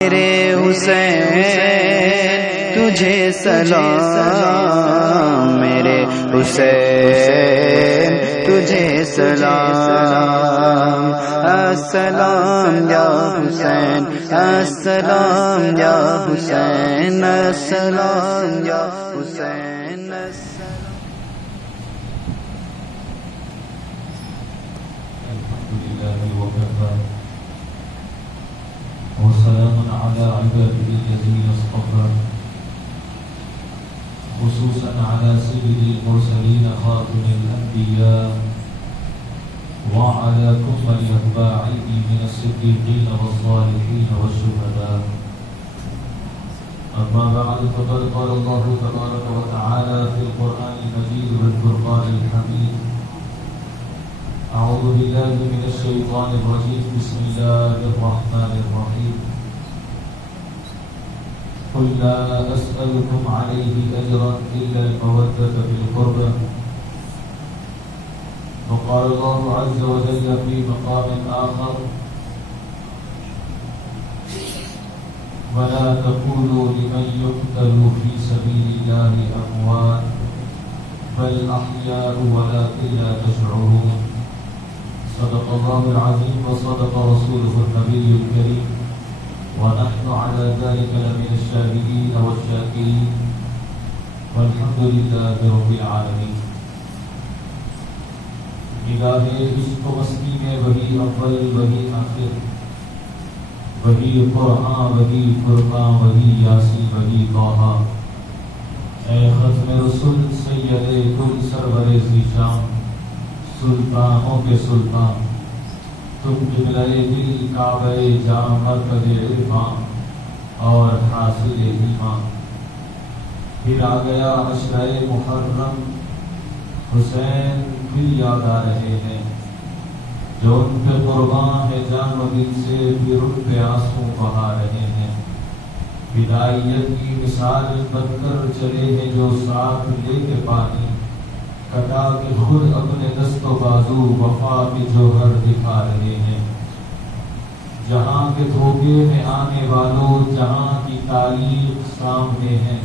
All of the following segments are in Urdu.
میرے حسین تجھے سلام، میرے حسین تجھے سلام، السلام یا حسین، السلام یا حسین، السلام یا حسین، وسلام على عباده الذين اصطفى، خصوصا على سيد المرسلين خاتم الأنبياء وعلى كفر أتباعه من الصديقين والصالحين والشهداء. أما بعد، فقد قال الله تبارك وتعالى في القرآن المجيد والفرقان الحميد: أعوذ بالله من الشيطان الرجيم، بسم الله الرحمن الرحيم. قل لا أسألكم عليه أجرا إلا المودة في القربى. وقال الله عز وجل في مقام آخر: ولا تقولوا لمن يقتل في سبيل الله أموات بل أحياء ولكن لا تشعرون. صدق الله العظيم وصدق رسوله النبي الكريم، ونحن على ذلك لمن الشاهدين والشاكرين، والحمد لله رب العالمين. نگاہ عشق و مستی میں وہی اول وہی آخر، وہی قرآن وہی فرقان وہی یاسین وہی طٰہٰ. اے ختم رسل سید کل سرور ذیشان، سلطانوں کے سلطان، تم قبلہ دل کعبہ جاں مرکز عرفان اور حاصل ایمان. پھر آ گیا عشرہ محرم، حسین پھر یاد آ رہے ہیں، جو ان پہ قربان ہے جان و دل سے، پھر ان پہ آنسو بہا رہے ہیں. فدائیت کی مثال بن کر چلے ہیں جو ساتھ لے کے پانی، کٹا کے خود اپنے دست و بازو وفا کے جوہر دکھا رہے ہیں. جہاں کے دھوکے میں آنے والوں جہاں کی تاریخ سامنے ہے،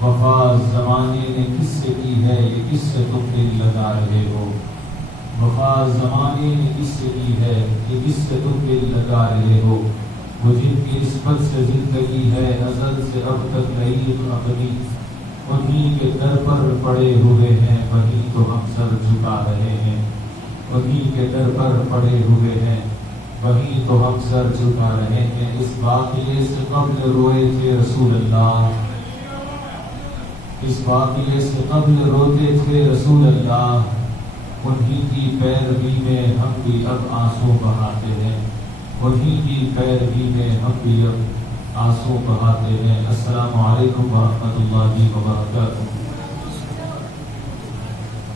وفا زمانے نے کس سے کی ہے یہ کس سے تم دل لگا رہے ہو. وفا زمانے نے کس سے کی ہے یہ کس سے تم دل لگا رہے ہو. وہ جن کی نسبت سے زندگی ہے ازل سے اب تک رہی اپنی، انہی کے در پر پڑے ہوئے ہیں وہی تو ہم سر جھکا رہے ہیں. انہی کے در پر پڑے ہوئے ہیں وہی تو ہم سر جھکا رہے ہیں. اس واقعے سے قبل روئے تھے رسول اللہ، اس واقعے سے قبل روتے تھے رسول اللہ. انہی کی پیروی میں ہم بھی اب آنسو بہاتے ہیں، انہی کی پیروی میں ہم بھی اب آنسو بہاتے ہیں. السلام علیکم ورحمۃ اللہ وبرکاتہ.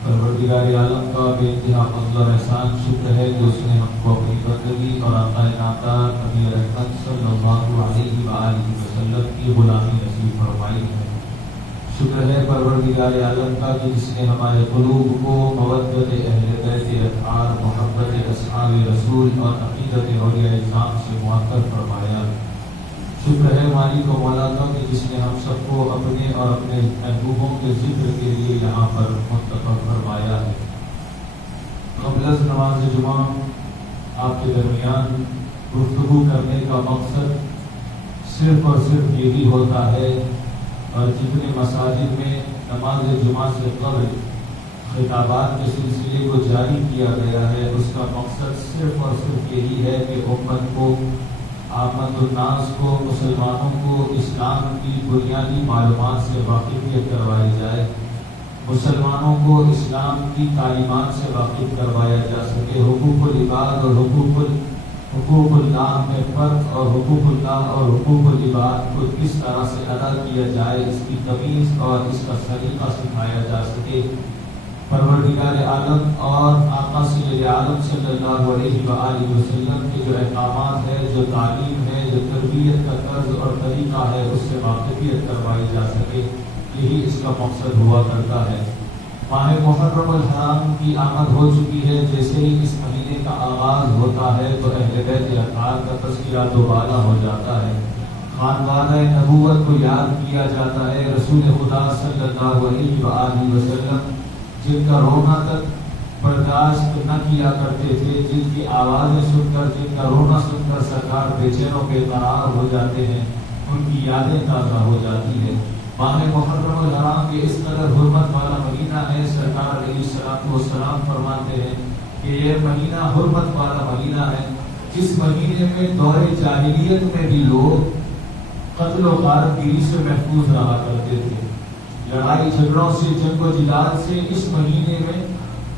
پروردگار عالم کا بے انتہا فضل و احسان شکر ہے کہ اس نے ہم کو اپنی بندگی اور آقا نامدار نبی رحمت صلی اللہ علیہ وآلہ وسلم کی غلامی نصیب فرمائی ہے. شکر ہے پروردگار عالم کا کہ جس نے ہمارے قلوب کو مودت اہل بیت اطہار، محبت اصحاب رسول اور عقیدت اولیاء اکرام سے معطر فرمایا. شکر ہے مالک و مولا کا کہ جس نے ہم سب کو اپنے اور اپنے محبوبوں کے ذکر کے لیے یہاں پر منتخب فرمایا ہے. قبل از نماز جمعہ آپ کے درمیان گفتگو کرنے کا مقصد صرف اور صرف یہی ہوتا ہے، اور جتنے مساجد میں نماز جمعہ سے قبل خطابات کے سلسلے کو جاری کیا گیا ہے، اس کا مقصد صرف اور صرف یہی ہے کہ امت کو، عامت الناس کو، مسلمانوں کو اسلام کی بنیادی معلومات سے واقفیت کروائی جائے، مسلمانوں کو اسلام کی تعلیمات سے واقف کروایا جا سکے. حقوق العباد اور حقوق اللہ میں فرق، اور حقوق اللہ اور حقوق العباد کو کس طرح سے ادا کیا جائے اس کی تمیز اور اس کا سلیقہ سکھایا جا سکے. پروردگار عالم اور آقا سید عالم صلی اللہ علیہ وآلہ وسلم کے جو احکامات ہے، جو تعلیم ہے، جو تربیت کا طرز اور طریقہ ہے، اس سے واقفیت کروائی جا سکے، یہی اس کا مقصد ہوا کرتا ہے. ماہ محرم الحرام کی آمد ہو چکی ہے۔ جیسے ہی اس مہینے کا آغاز ہوتا ہے تو اہل بیت اطہار کا تذکرہ دوبارہ ہو جاتا ہے، خاندان نبوت کو یاد کیا جاتا ہے۔ رسول خدا صلی اللہ علیہ وآلہ وسلم جن کا رونا تک برداشت نہ کیا کرتے تھے، جن کی آوازیں سن کر، جن کا رونا سن کر سرکار بے چین و بے قرار ہو جاتے ہیں، ان کی یادیں تازہ ہو جاتی ہے۔ ماہ محرم الحرام کے اس قدر حرمت والا مہینہ ہے، سرکار علیہ الصلوۃ والسلام فرماتے ہیں کہ یہ مہینہ حرمت والا مہینہ ہے۔ اس مہینے میں دور جاہلیت میں بھی لوگ قتل و غارت گیری سے محفوظ رہا کرتے تھے، لڑائی جھگڑوں سے، جنگ و جدال سے اس مہینے میں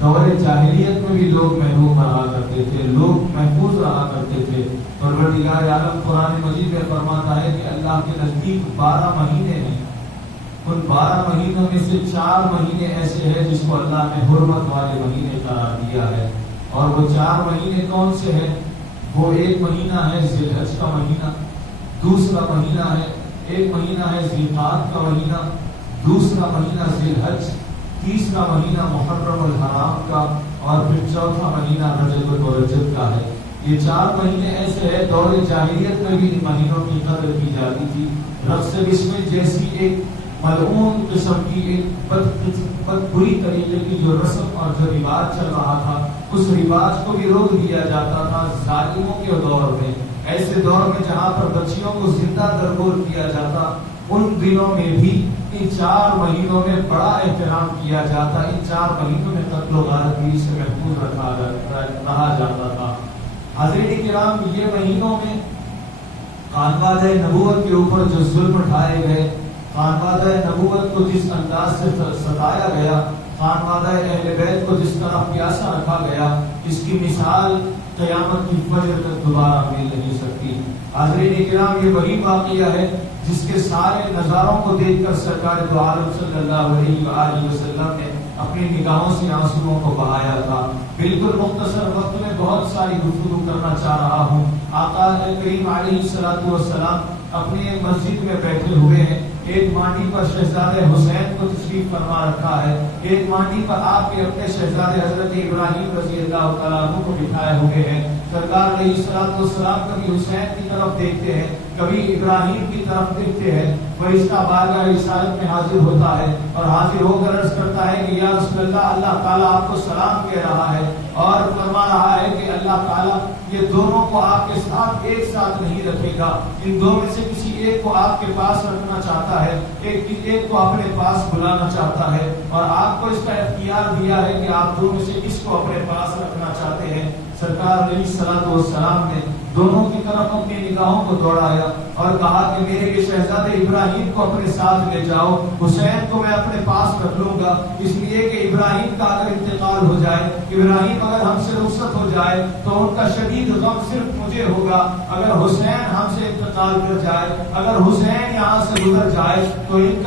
دور جاہلیت میں بھی لوگ محروم رہا کرتے تھے، لوگ محفوظ رہا کرتے تھے۔ پروردگار عالم قرآن مجید میں فرماتا ہے کہ اللہ کے نزدیک 12 مہینے ہیں، ان 12 مہینوں میں سے 4 مہینے ایسے ہیں جس کو اللہ نے حرمت والے مہینے قرار دیا ہے، اور وہ 4 مہینے کون سے ہیں؟ وہ ایک مہینہ ہے ذی الحج کا مہینہ، دوسرا مہینہ ہے، ایک مہینہ ہے ذی القعدہ کا مہینہ، دوسرا مہینہ ذی الحج، تیسرا مہینہ محرم الحرام کا، اور پھر چوتھا مہینہ رجب المرجب کا ہے۔ یہ 4 مہینے ایسے ہیں، دور جاہلیت میں بھی ان مہینوں کی قدر کی جاتی تھی۔ رقص بسمل جیسی ایک ملعون قسم کی ایک بد بری طریقے کی جو رسم اور جو رواج چل رہا تھا، اس رواج کو بھی روک دیا جاتا تھا ظالموں کے دور میں، ایسے دور میں جہاں پر بچیوں کو زندہ درگور کیا جاتا، ان دنوں میں بھی ان 4 مہینوں میں بڑا احترام کیا جاتا، ان 4 مہینوں میں قتل و غارت گیری سے محفوظ رہا جاتا تھا۔ حضرات کرام، یہ مہینوں میں خانوادہ نبوت کے اوپر جو ظلم اٹھائے گئے، خانوادہ نبوت کو جس انداز سے ستایا گیا، خانوادہ اہل بیت کو جس طرح پیاسا رکھا گیا، اس کی مثال قیامت کی فجر تک دوبارہ مل نہیں سکتی۔ حضرات کرام، یہ وہی واقعہ ہے جس کے سارے نظاروں کو دیکھ کر سرکار دو عالم صلی اللہ علیہ وآلہ وسلم نے اپنی نگاہوں سے آنسوؤں کو بہایا تھا۔ بالکل مختصر وقت میں بہت ساری گفتگو کرنا چاہ رہا ہوں۔ آقا کریم علیہ الصلوۃ والسلام اپنی مسجد میں بیٹھے ہوئے ہیں، ایک مانڈی پر شہزادہ حسین کو تشریف فرما رکھا ہے، ایک مانڈی پر آپ کے اپنے شہزادے حضرت ابراہیم رضی اللہ تعالیٰ عنہ کو بٹھائے ہوئے ہیں۔ سرکار علیہ الصلوۃ والسلام کبھی حسین کی طرف دیکھتے ہیں، کبھی ابراہیم کی طرف دیکھتے ہیں۔ فرشتہ بارگاہ رسالت میں حاضر ہوتا ہے اور حاضر ہو کر عرض کرتا ہے کہ یا رسول اللہ، اللہ تعالیٰ آپ کو سلام کہہ رہا ہے اور فرما رہا ہے کہ اللہ تعالیٰ یہ دونوں کو آپ کے ساتھ ایک ساتھ نہیں رکھے گا، ان دو میں سے کسی ایک کو آپ کے پاس رکھنا چاہتا ہے، ایک کو اپنے پاس بلانا چاہتا ہے، اور آپ کو اس کا اختیار دیا ہے کہ آپ دو میں سے کس کو اپنے پاس رکھنا چاہتے ہیں۔ سرکار علیہ الصلوۃ والسلام نے دونوں کی طرف اپنی نگاہوں کو دوڑایا اور کہا کہ میرے یہ شہزادے ابراہیم کو اپنے ساتھ لے جاؤ، حسین کو میں اپنے پاس رکھ لوں گا، اس لیے کہ ابراہیم کا اگر انتقال ہو جائے، ابراہیم اگر ہم سے رخصت ہو جائے تو ان کا شدید غم صرف مجھے ہوگا، اگر حسین ہم سے انتقال کر جائے، اگر حسین یہاں سے گزر جائے تو ان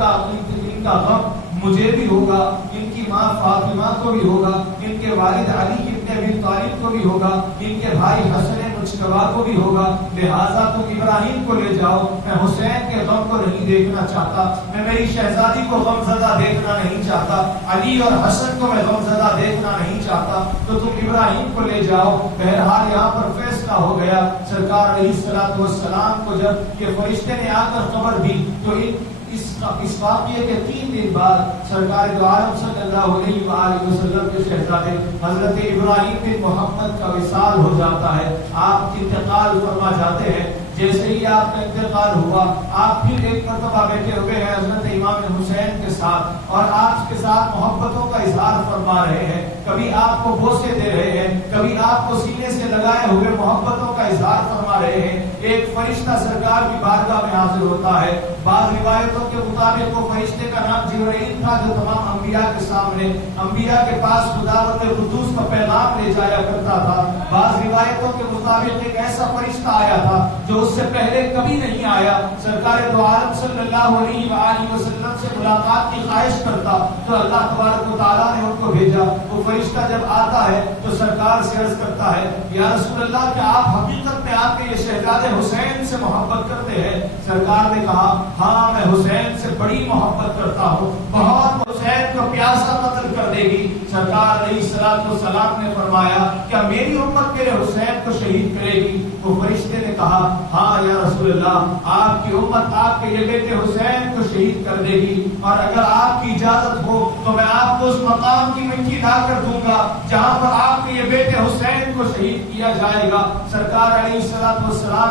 کا غم مجھے بھی ہوگا، ان کی ماں فاطمہ کو بھی ہوگا، ان کے والد علی ابن ابی طالب کو بھی ہوگا، ان کے بھائی حسن مجتبی کو بھی ہوگا، لہٰذا تم ابراہیم کو لے جاؤ، میں حسین کے غم کو نہیں دیکھنا چاہتا، میں میری شہزادی کو غم زدہ دیکھنا نہیں چاہتا، علی اور حسن کو میں غم زدہ دیکھنا نہیں چاہتا، تو تم ابراہیم کو لے جاؤ۔ بہرحال یہاں پر فیصلہ ہو گیا۔ سرکار علیہ الصلوۃ والسلام کو جب یہ فرشتے نے آ کر خبر دی تو اس واقعے کے 3 دن بعد سرکار دو عالم صلی اللہ علیہ وآلہ وسلم کے شہزادے حضرت ابراہیم بن محمد کا وصال ہو جاتا ہے، آپ انتقال فرما جاتے ہیں۔ جیسے ہی آپ کا انتقال ہوا، آپ پھر ایک مرتبہ بیٹھے ہوئے ہیں حضرت امام حسین کے ساتھ اور آپ کے ساتھ محبتوں کا اظہار فرما رہے ہیں، کبھی آپ کو بوسے دے رہے ہیں، کبھی آپ کو سینے سے لگائے ہوئے محبتوں کا اظہار فرما رہے ہیں۔ ایک فرشتہ سرکار کی بارگاہ میں حاضر ہوتا ہے، بعض روایتوں کے مطابق وہ فرشتے کا نام جبرائیل تھا جو تمام انبیاء کے سامنے، انبیاء کے پاس خداوند قدوس کا پیغام لے جایا کرتا تھا۔ بعض روایتوں کے مطابق ایک ایسا فرشتہ آیا تھا جو اس سے پہلے کبھی نہیں آیا، سرکار دو عالم صلی اللہ علیہ وآلہ وسلم سے ملاقات کی خواہش کرتا تو اللہ تبارک و تعالیٰ نے ان کو بھیجا۔ وہ فرشتہ جب آتا ہے تو سرکار سے عرض کرتا ہے یا رسول اللہ، کیا آپ حقیقت میں آپ کے یہ شہزادے حسین سے محبت کرتے ہیں؟ سرکار نے کہا ہاں، میں حسین سے بڑی محبت کرتا ہوں، بہت حسین کو پیاسا قتل کر دے گی. سرکار علیہ نے فرمایا کیا میری امت میرے حسین کو شہید کرے گی؟ وہ فرشتے نے کہا ہاں یا رسول اللہ، آپ کی امت آپ کے یہ بیٹے حسین کو شہید کر دے گی، اور اگر آپ کی اجازت ہو تو میں آپ کو اس مقام کی مٹی لا کر دوں گا جہاں پر آپ کے یہ بیٹے حسین کو شہید کیا جائے گا. سرکار علیہ السلام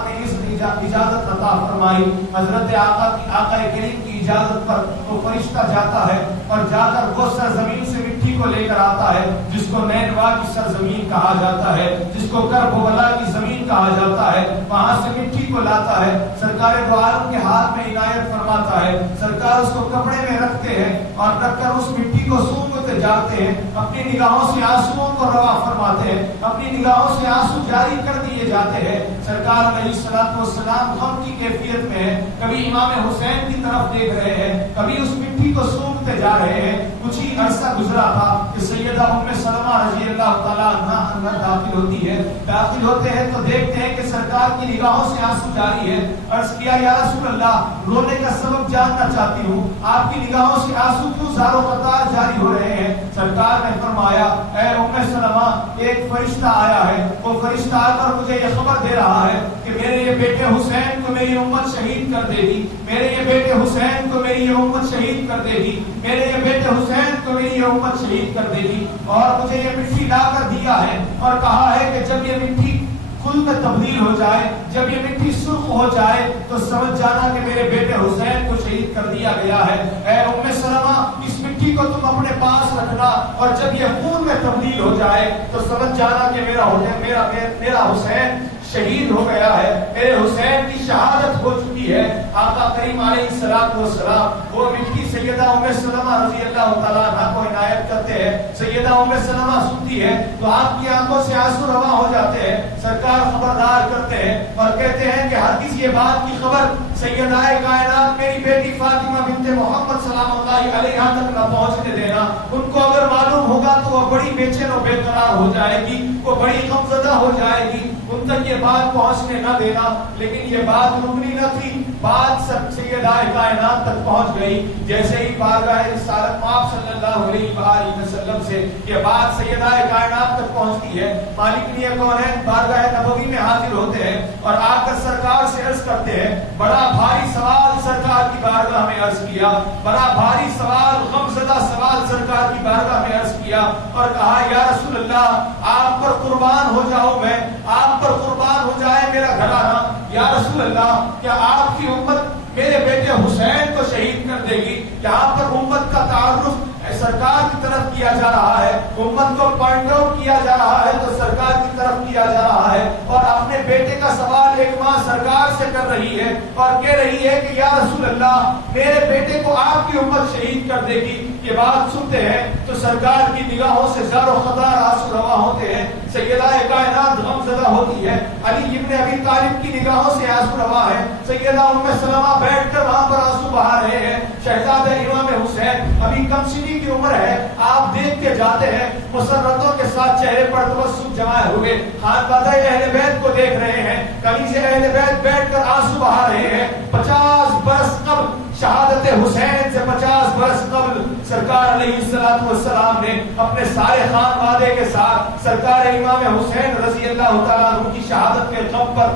نے اس اجازت عطا فرمائی. حضرت آقا کریم کی اجازت پر وہ فرشتہ جاتا ہے اور جا کر وہ سرزمین سے مٹی کو لے کر آتا ہے جس کو نینوا کی سرزمین کہا جاتا ہے، جس کو کربلا کی زمین کہا جاتا ہے. وہاں سے مٹی کو لاتا ہے، سرکار دو عالم کے ہاتھ میں عنایت فرماتا ہے. سرکار اس کو کپڑے میں رکھتے ہیں اور رکھ کر اس مٹی کو سونگتے جاتے ہیں، اپنی نگاہوں سے آنسوؤں کو روا فرماتے ہیں، اپنی نگاہوں سے آنسو جاری کر دیے جاتے ہیں. سرکار علیہ السلام غم کی کیفیت میں ہے، کبھی امام حسین کی طرف دیکھ رہے ہیں، کبھی اس مٹی کو سونگتے جا رہے ہیں. کچھ ہی عرصہ گزرا تھا کہ سیدہ ام سلمہ رضی اللہ تعالیٰ عنہا اندر داخل ہوتی ہے. داخل ہوتے ہیں تو دیکھتے ہیں کہ سرکار کی نگاہوں سے آنسو جاری ہے. عرض کیا یا رسول اللہ، رونے کا سبب جاننا چاہتی ہوں، آپ کی نگاہوں سے آنسو کیوں زار و قطار جاری ہو رہے ہیں؟ سرکار نے فرمایا اے ام سلمہ، ایک فرشتہ آیا ہے، وہ فرشتہ آ کر مجھے یہ خبر دے رہا ہے کہ میرے یہ بیٹے حسین کو میری امت شہید کر دے گی، میرے یہ بیٹے حسین کو میری یہ امت شہید کر دے گی، میرے یہ بیٹے حسین کو میری یہ امت شہید کر دے گی. اور مجھے یہ مٹی لا کر دیا ہے اور کہا ہے کہ جب یہ مٹی خود میں تبدیل ہو جائے، جب یہ مٹی سرخ ہو جائے تو سمجھ جانا کہ میرے بیٹے حسین کو شہید کر دیا گیا ہے. اے ام سلمہ، اس مٹی کو تم اپنے پاس رکھنا اور جب یہ خون میں تبدیل ہو جائے تو سمجھ جانا کہ میرا حسین شہید ہو گیا ہے، میرے حسین کی شہادت ہو چکی ہے. آقا کریم علیہ السلام وہ مٹی سیدہ ام سلمہ رضی اللہ تعالیٰ عنہ کو عنایت کرتے ہیں. سیدہ ام سلمہ سنتی ہے تو آپ کی آنکھوں سے آنسو رواں ہو جاتے ہیں. سرکار خبردار کرتے ہیں اور کہتے ہیں کہ ہر کسی یہ بات کی خبر سیدہ کائنات میری بیٹی فاطمہ بنت محمد سلام اللہ علیہا تک نہ پہنچنے دینا. ان کو اگر معلوم ہوگا تو وہ بڑی بے چین و بے قرار ہو جائے گی، وہ بڑی غمزدہ ہو جائے گی. ان تک یہ بات پہنچنے نہ دینا. لیکن یہ بات رکنی نہ تھی، بات سیدہ کائنات تک پہنچ گئی. جیسے ہی بارگاہ رسالت مآب صلی اللہ علیہ وآلہ وسلم سے یہ بات سیدہ کائنات تک پہنچتی ہے، مالک یہ کون ہے بارگاہ نبوی میں حاضر ہوتے ہیں اور آ کر سرکار سے عرض کرتے ہیں. بڑا بھاری سوال سرکار کی بارگاہ میں عرض کیا، بڑا بھاری سوال، غمزدہ سوال سرکار کی بارگاہ میں عرض کیا اور کہا یا رسول اللہ، آپ پر قربان ہو جاؤں میں، آپ پر قربان ہو جائے میرا گھرانہ. یا رسول اللہ، کیا آپ کی امت میرے بیٹے حسین کو شہید کر دے گی؟ یہاں پر امت کا تعارف سرکار کی طرف کیا جا رہا ہے، امت کو پوائنٹ آؤٹ کیا جا رہا ہے تو سرکار کی طرف کیا جا رہا ہے. اور اپنے بیٹے کا سوال ایک ماں سرکار سے کر رہی ہے اور کہہ رہی ہے کہ یا رسول اللہ، میرے بیٹے کو آپ کی امت شہید کر دے گی. یہ بات سنتے ہیں تو سرکار کی نگاہوں سے زار و قطار آنسو رواں ہوتے ہیں. سیدہ کائنات غمزدہ ہوتی ہے. علی ابن ابی طالب کی نگاہوں سے آنسو رواں ہے. سیدہ ام سلمہ بیٹھ کر وہاں پر آنسو بہا رہے ہیں. شہزادہ امام حسین ابھی کم سنی کی عمر ہے، آپ دیکھ کے جاتے ہیں مسرتوں کے ساتھ چہرے پر تبسم جمائے ہوئے خانوادہ اہل بیت کو دیکھ رہے ہیں. کبھی سے اہل بیت بیٹھ کر آنسو بہا رہے ہیں. 50 برس قبل شہادت حسین سے 50 برس قبل سرکار علیہ السلام نے اپنے سارے خانوادے کے ساتھ سرکار امام حسین رضی اللہ تعالیٰ عنہ کی شہادت کے غم پر،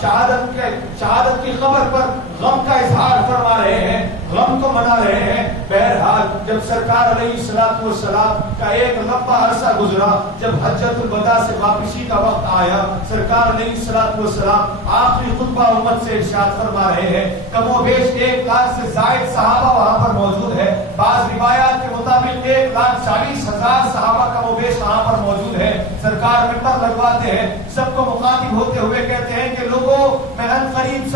شہادت کی خبر پر غم کا اظہار فرما رہے ہیں، غم کو منا رہے ہیں. بہرحال جب سرکار علیہ السلام کا ایک لمبا عرصہ گزرا، جب حجۃ الوداع سے واپسی کا وقت آیا، سرکار علیہ السلام آخری خطبہ امت سے ارشاد فرما رہے ہیں. کم و بیش 1 لاکھ سے زائد صحابہ وہاں پر موجود ہے. بعض روایات کے مطابق 1,40,000 صحابہ کم و بیش وہاں پر موجود ہے. سرکار منبر لگواتے ہیں، سب کو مخاطب ہوتے ہوئے کہتے ہیں کہ لوگوں، میں عنقریب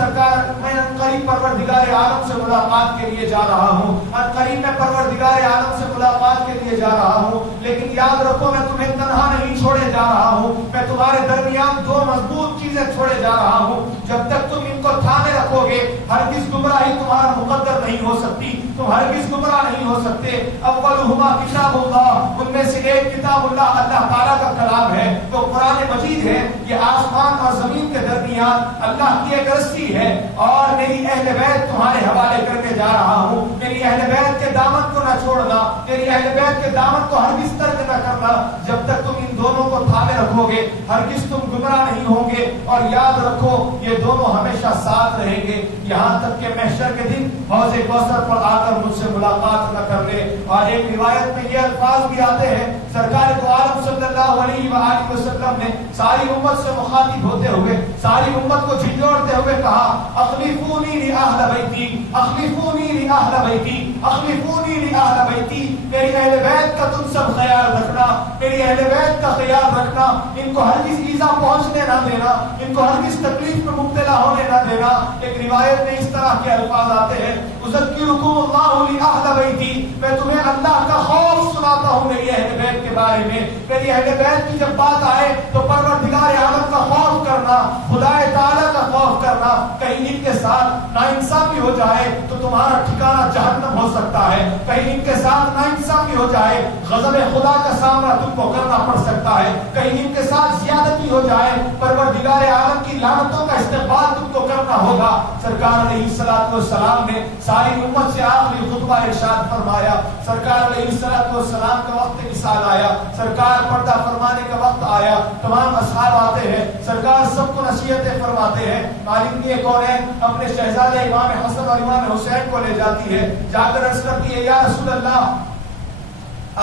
پروردگار عالم سے ملاقات کے لیے جا رہا ہوں، عنقریب میں پروردگار عالم سے ملاقات کے لیے جا رہا ہوں. لیکن یاد رکھو، میں تمہیں تنہا نہیں چھوڑے جا رہا ہوں، میں تمہارے درمیان 2 مضبوط چیزیں چھوڑے جا رہا ہوں. جب تک تم ان کو تھامے رکھو گے، ہرگز گمراہی تمہارا مقدر نہیں ہو سکتی، تم ہرگز گمراہ نہیں ہو سکتے. اولہما کتاب اللہ، ان میں سے ایک کتاب اللہ، اللہ تعالیٰ کا کلام ہے، وہ قرآن مجید ہے. یہ آسمان اور زمین کے درمیان اللہ کی ایک رسی ہے. اور میری اہل بیت تمہارے حوالے کرنے جا رہا ہوں، میری اہل بیت کے کے دامن کو نہ چھوڑنا، میری اہل بیت کے دامن کو ہرگز ترک نہ کرنا۔ جب تک تم ان دونوں کو تھامے رکھو گے ہرگز تم گمراہ نہیں ہوں گے، اور یاد رکھو یہ دونوں ہمیشہ ساتھ رہیں گے یہاں تک کہ محشر کے دن حوض کوثر پر آ کر مجھ سے ملاقات نہ کر لے۔ اور ایک روایت میں یہ الفاظ بھی آتے ہیں، سرکار دو عالم صلی اللہ علیہ وآلہ وسلم نے ساری امت سے مخاطب ہوتے ہوئے، ساری امت کو جھنجھوڑتے ہوئے کہا، اخلفونی لأہل بیتی، اخلفونی لأہل بیتی، اخلفونی لأہل بیتی، میری اہل بیت کا تم سب خیال رکھنا، میری اہل بیت کا خیال رکھنا، ان کو ہرگز ایذا پہنچنے نہ دینا، ان کو ہرگز تکلیف میں مبتلا ہونے نہ دینا۔ ایک روایت میں اس طرح کے الفاظ آتے ہیں، اذکرکم اللہ لأہل بیتی، میں تمہیں اللہ کا خوف سناتا ہوں میری اہل بیت کے بارے میں۔ میری اہل بیت کی جب بات آئے تو پروردگار عالم کا خوف کرنا، خدا تعالیٰ کا خوف کرنا، کہیں ان کے ساتھ ناانصافی ہو جائے تو تمہارا ٹھکانہ جہنم ہو سکتا ہے، کہیں ان کے ساتھ ناانصافی ہو جائے غضب خدا کا سامنا تم کو کرنا پڑ سکتا ہے، کہیں ان کے ساتھ زیادتی ہو جائے پروردگار عالم کی لعنتوں کا استقبال تم کو کرنا ہوگا۔ سرکار علیہ الصلوۃ والسلام نے ساری امت سے آخری خطبہ ارشاد فرمایا، سرکار علیہ الصلوۃ والسلام کا وقت وصال آیا، سرکار پردہ فرمانے کا وقت آیا، تمام اصحاب آتے ہیں، سرکار سب کو نصیحتیں فرماتے ہیں۔ مالک کونین اپنے شہزادے امام حسن اور امام حسین کو لے جاتی ہے، جا کر عرض کرتی ہے، یا رسول اللہ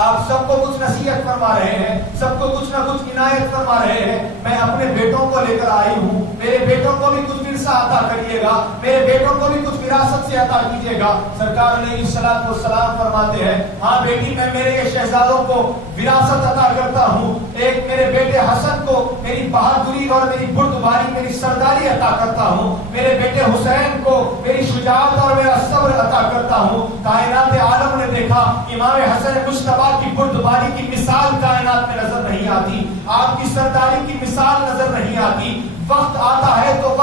آپ سب کو کچھ نصیحت فرما رہے ہیں، سب کو کچھ نہ کچھ عنایت فرما رہے ہیں، میں اپنے بیٹوں کو لے کر آئی ہوں، میرے بیٹوں کو بھی کچھ ورثہ عطا کریے گا، میرے بیٹوں کو بھی کچھ وراثت سے عطا کیجیے گا۔ سرکار علیہ الصلوۃ والسلام فرماتے ہیں، ہاں بیٹی میں میرے یہ شہزادوں کو وراثت عطا کرتا ہوں، ایک میرے بیٹے حسن کو میری بہادری اور میری بردباری، میری سرداری عطا کرتا ہوں، میرے بیٹے حسین کو میری شجاعت اور میرا صبر عطا کرتا ہوں۔ کائنات عالم نے دیکھا امام حسن مجتبی کی بردباری کی مثال کائنات میں نظر نہیں آتی، آپ کی سرداری کی مثال نظر نہیں آتی۔ وقت آتا ہے تو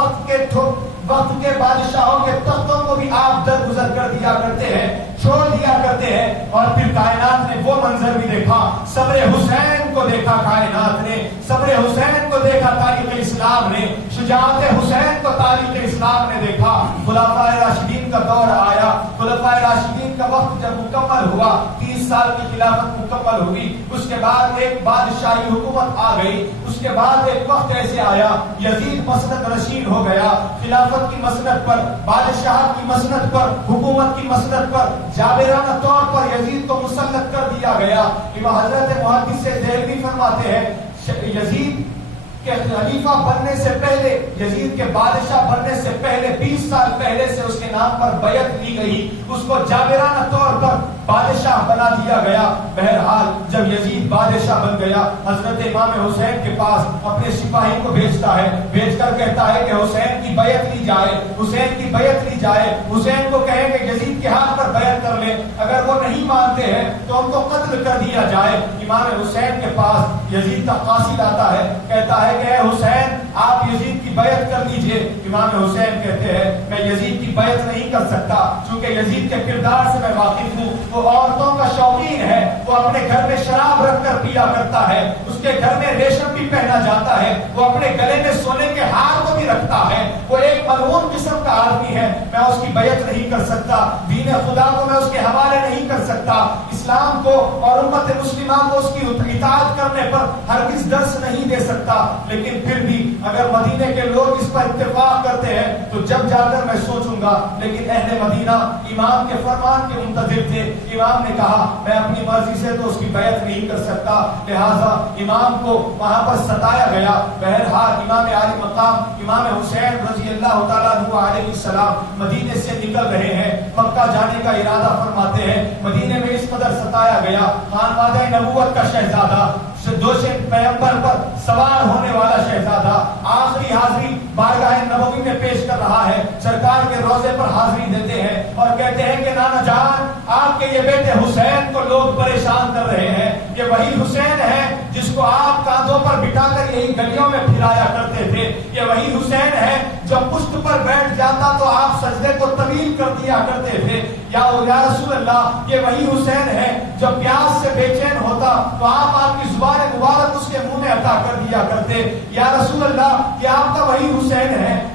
وقت کے بادشاہوں کے تختوں کو بھی آپ درگزر کر دیا کرتے ہیں، چھوڑ دیا کرتے ہیں، اور پھر کائنات نے وہ منظر بھی دیکھا، صبر حسین کو دیکھا، کائنات نے صبر حسین کو دیکھا، تاریخ اسلام نے شجاعت حسین کو تاریخ اسلام نے دیکھا۔ خلفائے راشدین کا دور آیا، خلفائے راشدین کا وقت جب مکمل ہوا، 30 سال کی خلافت مکمل ہوئی، اس کے بعد ایک بادشاہی حکومت آ گئی، اس کے بعد ایک وقت ایسے آیا یزید مسند نشین ہو گیا، خلافت کی مسند پر، بادشاہت کی مسند پر، حکومت کی مسند پر جابرانہ طور پر یزید کو مسلط کر دیا گیا۔ امام حضرت محدث دہلوی فرماتے ہیں، یزید کے خلیفہ بننے سے پہلے، یزید کے بادشاہ بننے سے پہلے 20 سال پہلے سے اس کے نام پر بیعت لی گئی، اس کو جابرانہ طور پر بادشاہ بنا دیا گیا۔ بہرحال جب یزید بادشاہ بن گیا، حضرت امام حسین کے پاس اپنے سپاہی کو بھیجتا ہے، بھیج کر کہتا ہے کہ حسین کی بیعت لی جائے، حسین کی بیعت لی جائے، حسین کو کہیں کہ یزید کے ہاتھ پر بیعت کر لیں، اگر وہ نہیں مانتے ہیں تو ان کو قتل کر دیا جائے۔ امام حسین کے پاس یزید کا قاصد آتا ہے، کہتا ہے کہ اے حسین آپ یزید کی بیعت کر لیجئے۔ امام حسین کہتے ہیں میں یزید کی بیعت نہیں کر سکتا، چونکہ یزید کے کردار سے میں واقف ہوں، وہ عورتوں کا شوقین ہے، وہ اپنے گھر میں شراب رکھ کر پیا کرتا ہے، اس کے گھر میں ریشم بھی پہنا جاتا ہے، وہ اپنے گلے میں سونے کے ہار کو بھی رکھتا ہے، وہ ایک ملعون قسم کا آدمی ہے، میں اس کی بیعت نہیں کر سکتا، دین خدا کو میں اس کے حوالے نہیں کر سکتا، اسلام کو اور امت مسلمہ کو اس کی اطاعت کرنے پر ہرگز درس نہیں دے سکتا۔ لیکن پھر بھی اگر مدینے کے لوگ اس پر اتفاق کرتے ہیں تو جب جا کر میں سوچوں گا، لیکن اہل مدینہ امام کے فرمان کے منتظر تھے۔ امام نے کہا میں اپنی مرضی سے تو اس کی بیعت نہیں کر سکتا، لہذا امام کو وہاں پر ستایا گیا۔ بہرحال امام عالی مقام امام حسین رضی اللہ تعالیٰ عنہ علیہ السلام مدینے سے نکل رہے ہیں، مکہ جانے کا ارادہ فرماتے ہیں۔ مدینے میں اس قدر ستایا گیا، خانوادہ نبوت کا شہزادہ، دوشے پیغمبر پر سوار ہونے والا شہزادہ آخری حاضری بارگاہ نبوی میں پیش کر رہا ہے، سرکار کے روضے پر حاضری دیتے ہیں اور کہتے ہیں کہ نانا جان آپ کے یہ بیٹے حسین کو لوگ پریشان کر رہے ہیں، یہ وہی حسین ہے جس کو آپ کاندھوں پر بٹھا کر یہی گلیوں میں پھرایا کرتے تھے، یہ وہی حسین ہے جو پشت پر بیٹھ جاتا تو آپ سجدے کو طویل کر دیا کرتے تھے، یا رسول اللہ یہ وہی حسین ہے جو پیاس سے بے چین ہوتا تو آپ کی زبان مبارک اس کے منہ میں عطا کر دیا کرتے، یا رسول اللہ یہ آپ کا وہی حسین ہے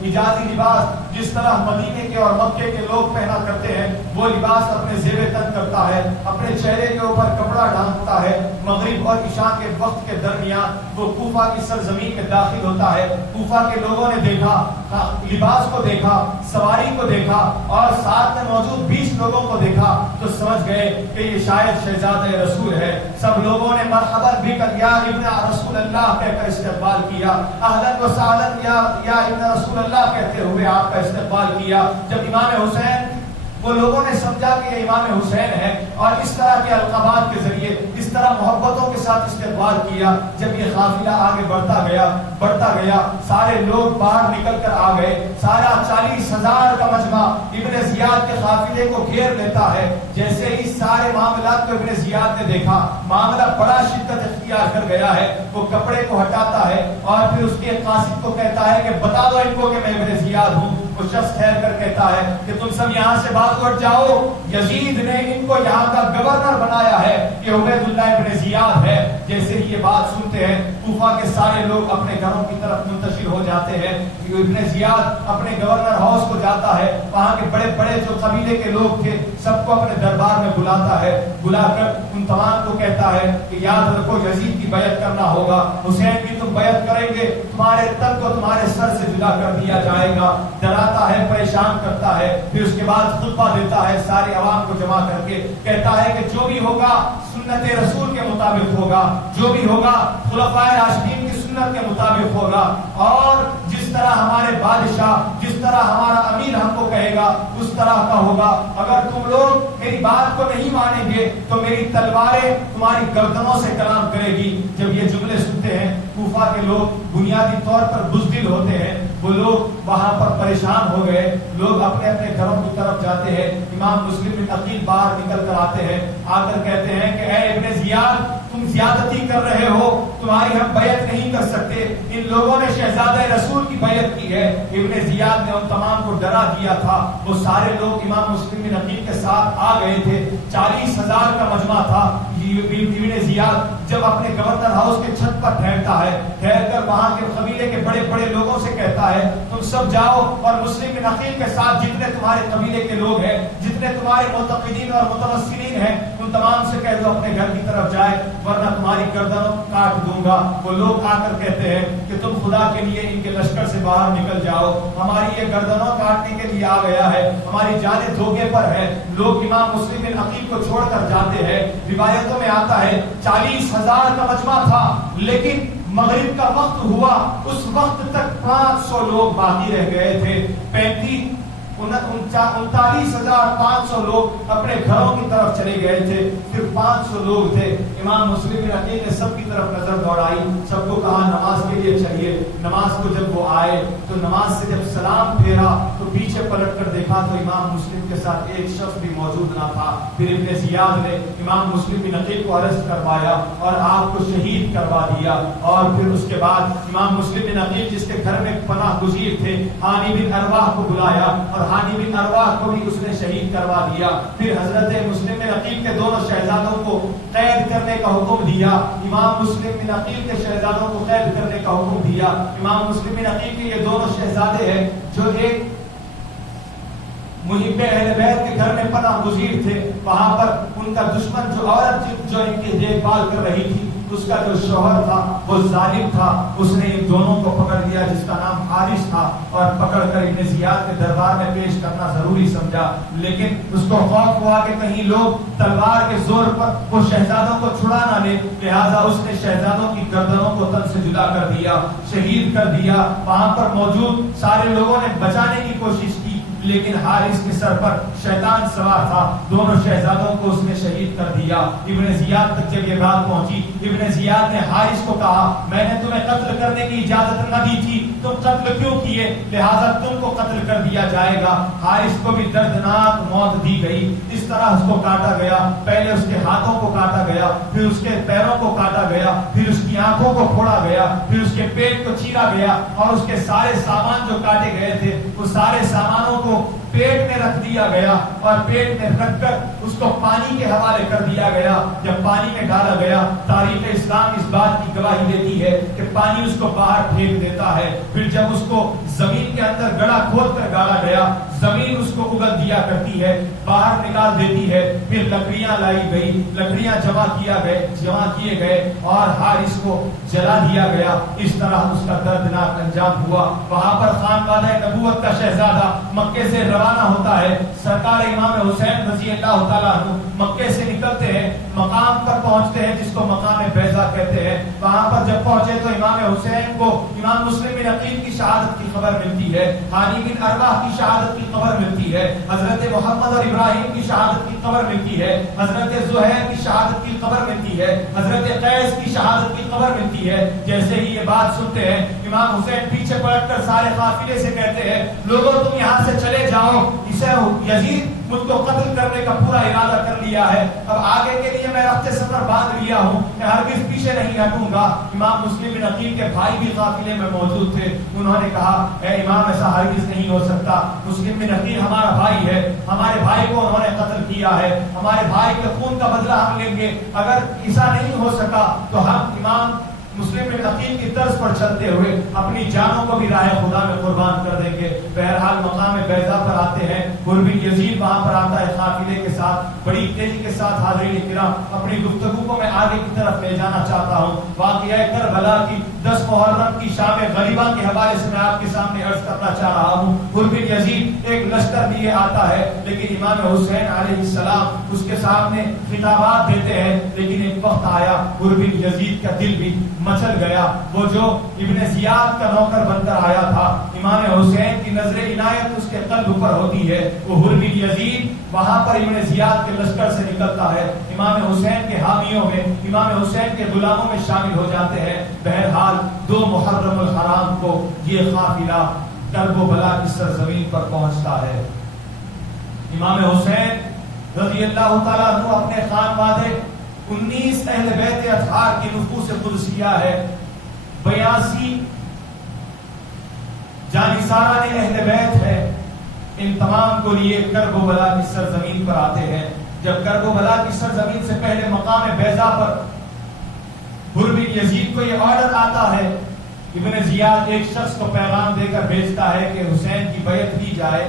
حجازی لباس جس طرح مدینے کے اور مکے کے لوگ پہنا کرتے ہیں وہ لباس اپنے زیب تن کرتا ہے, اپنے چہرے کے اوپر کپڑا ڈھانپتا ہے. مغرب اور عشاء کے وقت کے درمیان وہ کوفہ کی سرزمین میں داخل ہوتا ہے. کوفہ کے لوگوں نے دیکھا, لباس کو دیکھا, سواری کو دیکھا اور ساتھ میں موجود 20 لوگوں کو دیکھا تو سمجھ گئے کہ یہ شاید شہزادہ رسول ہے. سب لوگوں نے مرحبا بک یا ابن رسول اللہ کہہ کر استقبال کیا. اہلا و سہلا یا ابن رسول اللہ کہتے ہوئے آپ کا استقبال کیا. جب امام حسین, وہ لوگوں نے سمجھا کہ یہ امام حسین ہے اور اس طرح کے القابات کے ذریعے اس طرح محبتوں کے ساتھ استقبال کیا. جب یہ قافلہ آگے بڑھتا گیا سارے لوگ باہر نکل کر آ گئے. سارا 40,000 کا مجمع ابن زیاد کے قافلے کو گھیر لیتا ہے. جیسے ہی سارے معاملات کو ابن زیاد نے دیکھا, معاملہ بڑا شدت اختیار کر گیا ہے. وہ کپڑے کو ہٹاتا ہے اور پھر اس کے قاصد کو کہتا ہے کہ بتا دو ان کو کہ میں ابن زیاد ہوں. وہ شخص ٹھہر کر کہتا ہے کہ تم سب یہاں سے باز اٹھ جاؤ, یزید نے ان کو یہاں کا گورنر بنایا ہے, یہ عبید اللہ ابن زیاد ہے. جیسے ہی یہ بات سنتے ہیں کوفہ کے سارے لوگ اپنے گھروں کی طرف منتشر ہو جاتے ہیں. ابن زیاد اپنے گورنر ہاؤس کو جاتا ہے, وہاں کے بڑے بڑے جو قبیلے کے لوگ تھے سب کو اپنے دربار میں بلاتا ہے. بلا کر ان تمام کو کہتا ہے کہ یاد رکھو یزید کی بیعت کرنا ہوگا, حسین کی تم بیعت کریں گے تمہارے تن کو تمہارے سر سے جدا کر دیا جائے گا. ڈراتا ہے, پریشان کرتا ہے. پھر اس کے بعد خطبہ دیتا ہے سارے عوام کو جمع کر کے, کہتا ہے کہ جو بھی ہوگا سنت رسول کے مطابق ہوگا, جو بھی ہوگا خلفائے راشدین کی سنت کے مطابق ہوگا, اور جس طرح ہمارے بادشاہ, جس طرح ہمارا امیر ہم کو کہے گا اس طرح کا ہوگا. اگر تم لوگ میری بات کو نہیں مانیں گے تو میری تلواریں تمہاری گردنوں سے کلام کرے گی. جب یہ جملے سنتے ہیں کوفہ کے لوگ بنیادی طور پر بزدل ہوتے ہیں. وہ لوگ وہاں پر پریشان ہو گئے, لوگ اپنے اپنے گھروں کی طرف جاتے ہیں. امام مسلم بن عقیل باہر نکل کر آتے ہیں, آ کر کہتے ہیں کہ اے ابن زیاد تم زیادتی کر رہے ہو, تمہاری ہم بیعت نہیں کر سکتے. ان لوگوں نے شہزادہ رسول کی بیعت کی ہے. ابن زیاد نے ان تمام کو ڈرا دیا تھا. وہ سارے لوگ امام مسلم بن عقیل کے ساتھ آ گئے تھے. 40,000 کا مجمع تھا. ابن زیاد جب اپنے گورنر ہاؤس کے چھت پر ٹھہرتا ہے, ٹھہر کر وہاں کے قبیلے کے بڑے بڑے لوگوں سے کہتا ہے تم سب جاؤ اور مسلم بن عقیل کے ساتھ جتنے تمہارے قبیلے کے لوگ ہیں, جتنے تمہارے معتقدین اور متوسلین ہیں, ان تمام سے کہہ دو اپنے گھر کی طرف جائے ورنہ تمہاری گردنوں کاٹ دوں گا. وہ لوگ آ کر کہتے ہیں کہ تم خدا کے لیے ان کے لشکر سے باہر نکل جاؤ, ہماری یہ گردنوں کاٹنے کے لیے آ گیا ہے, ہماری جانیں دھوکے پر ہے. لوگ امام مسلم بن عقیل کو چھوڑ کر جاتے ہیں. روایتوں میں آتا ہے 40,000 کا مجمع تھا, لیکن مغرب کا وقت ہوا اس وقت تک 500 لوگ باقی رہ گئے تھے. 39,500 لوگ اپنے گھروں کی طرف چلے گئے تھے. صرف 500 لوگ تھے. امام مسلم بن عقیل نے سب کی طرف نظر دوڑائی, سب کو کہا نماز کے لیے چلیے. نماز کو جب وہ آئے تو نماز سے جب سلام پھیرا تو پیچھے پلٹ کر دیکھا تو امام مسلم کے ساتھ ایک شخص بھی موجود نہ تھا. پھر ابن زیاد نے امام مسلم بن عقیل کو ارسٹ کروایا اور آپ کو شہید کروا دیا. اور پھر اس کے بعد امام مسلم بن عقیل جس کے گھر میں پناہ گزیر تھے ہانی بن ارواح کو بلایا اور ہانی بن ارواح کو بھی اس نے شہید کروا دیا. پھر حضرت مسلم بن عقیل کے دونوں شہزادوں کو قید کرنے کا حکم دیا. امام مسلم بن عقیل کے شہزادوں کو قید کرنے کا حکم دیا. امام مسلم بن عقیل کے یہ دونوں شہزادے ہیں جو ایک محب اہل بیت کے گھر میں پناہ گزیر تھے. وہاں پر ان کا دشمن جو عورت جو ان کی دیکھ بھال کر رہی تھی اس کا جو شوہر تھا وہ ظالم تھا. اس نے ان دونوں کو پکڑ لیا جس کا نام حارث تھا اور پکڑ کر ابن زیاد کے دربار میں پیش کرنا ضروری سمجھا. لیکن اس کو خوف ہوا کہ کہیں لوگ تلوار کے زور پر وہ شہزادوں کو چھڑا نہ لے, لہذا اس نے شہزادوں کی گردنوں کو تن سے جدا کر دیا, شہید کر دیا. وہاں پر موجود سارے لوگوں نے بچانے کی کوشش کی لیکن حارث کے سر پر شیطان سوار تھا. دونوں شہزادوں کو اس نے شہید کر دیا. ابن زیاد تک جب یہ بات پہنچی, ابن زیاد نے حارث کو کہا میں نے تمہیں قتل کرنے کی اجازت نہ دی تھی, تم قتل کیوں کیے, لہذا تم کو قتل کر دیا جائے گا. حارث کو بھی دردناک موت دی گئی. اس طرح اس کو کاٹا گیا. پہلے اس کے ہاتھوں کو کاٹا گیا, پھر اس کے پیروں کو کاٹا گیا, پھر اس کی آنکھوں کو پھوڑا گیا, پھر اس کے پیٹ کو چیرا گیا اور اس کے سارے سامان جو کاٹے گئے تھے وہ سارے سامانوں کو پیٹ میں رکھ دیا گیا اور پیٹ میں رکھ کر اس کو پانی کے حوالے کر دیا گیا. جب پانی میں ڈالا گیا تاریخ اسلام اس بات کی گواہی دیتی ہے کہ پانی اس کو باہر پھینک دیتا ہے. پھر جب اس کو زمین کے اندر گڑھا کھود کر گاڑا گیا زمین اس کو اگل دیا کرتی ہے, باہر نکال دیتی ہے. پھر لکڑیاں لائی گئی, لکڑیاں جمع کیے گئے اور حارث کو جلا دیا گیا. اس طرح اس کا دردناک انجام ہوا. وہاں پر خانوادہ نبوت کا شہزادہ مکے سے روانہ ہوتا ہے. سرکار امام حسین رضی اللہ تعالیٰ عنہ مکے سے نکلتے ہیں, مقام پر پہنچتے ہیں جس کو مقام بیضا کہتے ہیں. وہاں پر جب پہنچے تو امام حسین کو امام مسلم بن عقیل کی شہادت کی خبر ملتی ہے, ہانی بن ارواح کی شہادت کی خبر ملتی ہے, حضرت محمد اور ابراہیم کی شہادت کی خبر ملتی ہے, حضرت زہیر کی شہادت کی خبر ملتی ہے, حضرت قیس کی شہادت کی خبر ملتی ہے. جیسے ہی یہ بات سنتے ہیں امام حسین پیچھے پلٹ کر سارے قافلے سے کہتے ہیں لوگوں تم یہاں سے چلے جاؤ, اسے یزید مجھ کو قتل کرنے کا پورا ارادہ کر لیا ہے. اب آگے کے لیے میں رخت سفر باندھ لیا ہوں, میں ہرگز پیچھے نہیں ہٹوں گا. امام مسلم بن عقیل کے بھائی بھی قافلے میں موجود تھے. انہوں نے کہا اے امام ایسا ہرگز نہیں ہو سکتا, مسلم بن عقیل ہمارا بھائی ہے, ہمارے بھائی کو انہوں نے قتل کیا ہے, ہمارے بھائی کے خون کا بدلہ ہم لیں گے. اگر ایسا نہیں ہو سکا تو ہم امام مسلم بن عقیل کی طرز پر چلتے ہوئے اپنی جانوں کو بھی راہ خدا میں قربان کر دیں گے. بہرحال مقام بیضا پر آتے ہیں. حر بن یزید وہاں پر آتا ہے قافلے کے ساتھ, بڑی تیزی کے ساتھ. حاضرین کرام اپنی گفتگو کو میں آگے کی طرف لے جانا چاہتا ہوں. واقعہ کربلا کی 10 محرم کی شام غریبہ کے حوالے سے میں آپ کے سامنے عرض کرنا چاہ رہا ہوں. حر بن یزید ایک لشکر لیے آتا ہے لیکن امام حسین علیہ السلام اس کے سامنے خطابات دیتے ہیں. لیکن ایک وقت آیا حر بن یزید کا دل بھی مچل گیا. وہ جو ابن زیاد کا نوکر بن کر آیا تھا, امام حسین کی نظر عنایت اس کے قلب پر ہوتی ہے. وہ حر بن یزید وہاں پر ابن زیاد کے لشکر سے نکلتا ہے, امام حسین کے حامیوں میں, امام حسین کے غلاموں میں شامل ہو جاتے ہیں. بہرحال 2 محرم الحرام کو یہ قافلہ کرب و بلا کی سرزمین پر پہنچتا ہے. امام حسین رضی اللہ تعالیٰ عنہ اپنے خانوادے 19 اہل بیت اطہار کی نفوس قدسیہ ہے, 82 جانثاران اہل بیت ہے. ان تمام کو لیے کرب و بلا کی سرزمین پر آتے ہیں. جب کرب و بلا کی سرزمین سے پہلے مقام بیضا پر حر بن یزید کو یہ آرڈر آتا ہے, ابن زیاد ایک شخص کو پیغام دے کر بھیجتا ہے کہ حسین کی بیعت کی جائے.